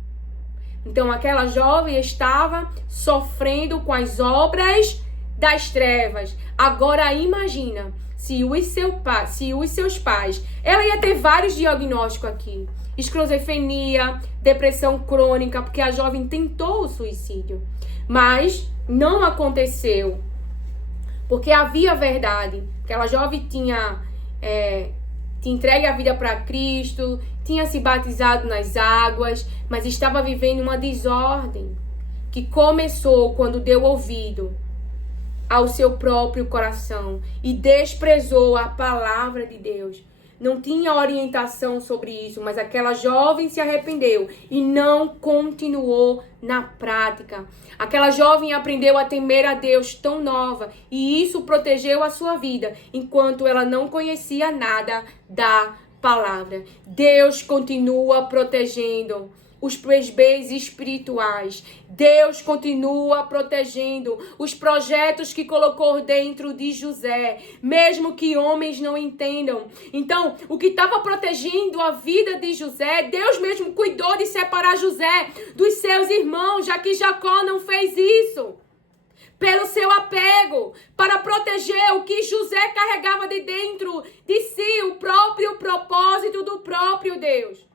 Então aquela jovem estava sofrendo com as obras das trevas. Agora imagina se os seus pais, ela ia ter vários diagnósticos aqui: esquizofrenia, depressão crônica, porque a jovem tentou o suicídio, mas não aconteceu, porque havia verdade. Aquela jovem tinha entregue a vida para Cristo, tinha se batizado nas águas, mas estava vivendo uma desordem que começou quando deu ouvido ao seu próprio coração e desprezou a palavra de Deus. Não tinha orientação sobre isso, mas aquela jovem se arrependeu e não continuou na prática. Aquela jovem aprendeu a temer a Deus tão nova e isso protegeu a sua vida, enquanto ela não conhecia nada da palavra. Deus continua protegendo os bebês espirituais. Deus continua protegendo os projetos que colocou dentro de José, mesmo que homens não entendam. Então, o que estava protegendo a vida de José, Deus mesmo cuidou de separar José dos seus irmãos, já que Jacó não fez isso. Pelo seu apego, para proteger o que José carregava de dentro de si, o próprio propósito do próprio Deus.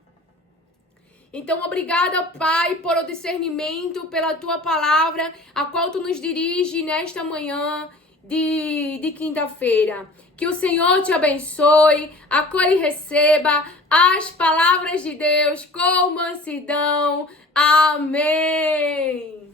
Então, obrigada, Pai, por o discernimento, pela Tua palavra, a qual Tu nos dirige nesta manhã de quinta-feira. Que o Senhor te abençoe, acolhe e receba as palavras de Deus com mansidão. Amém.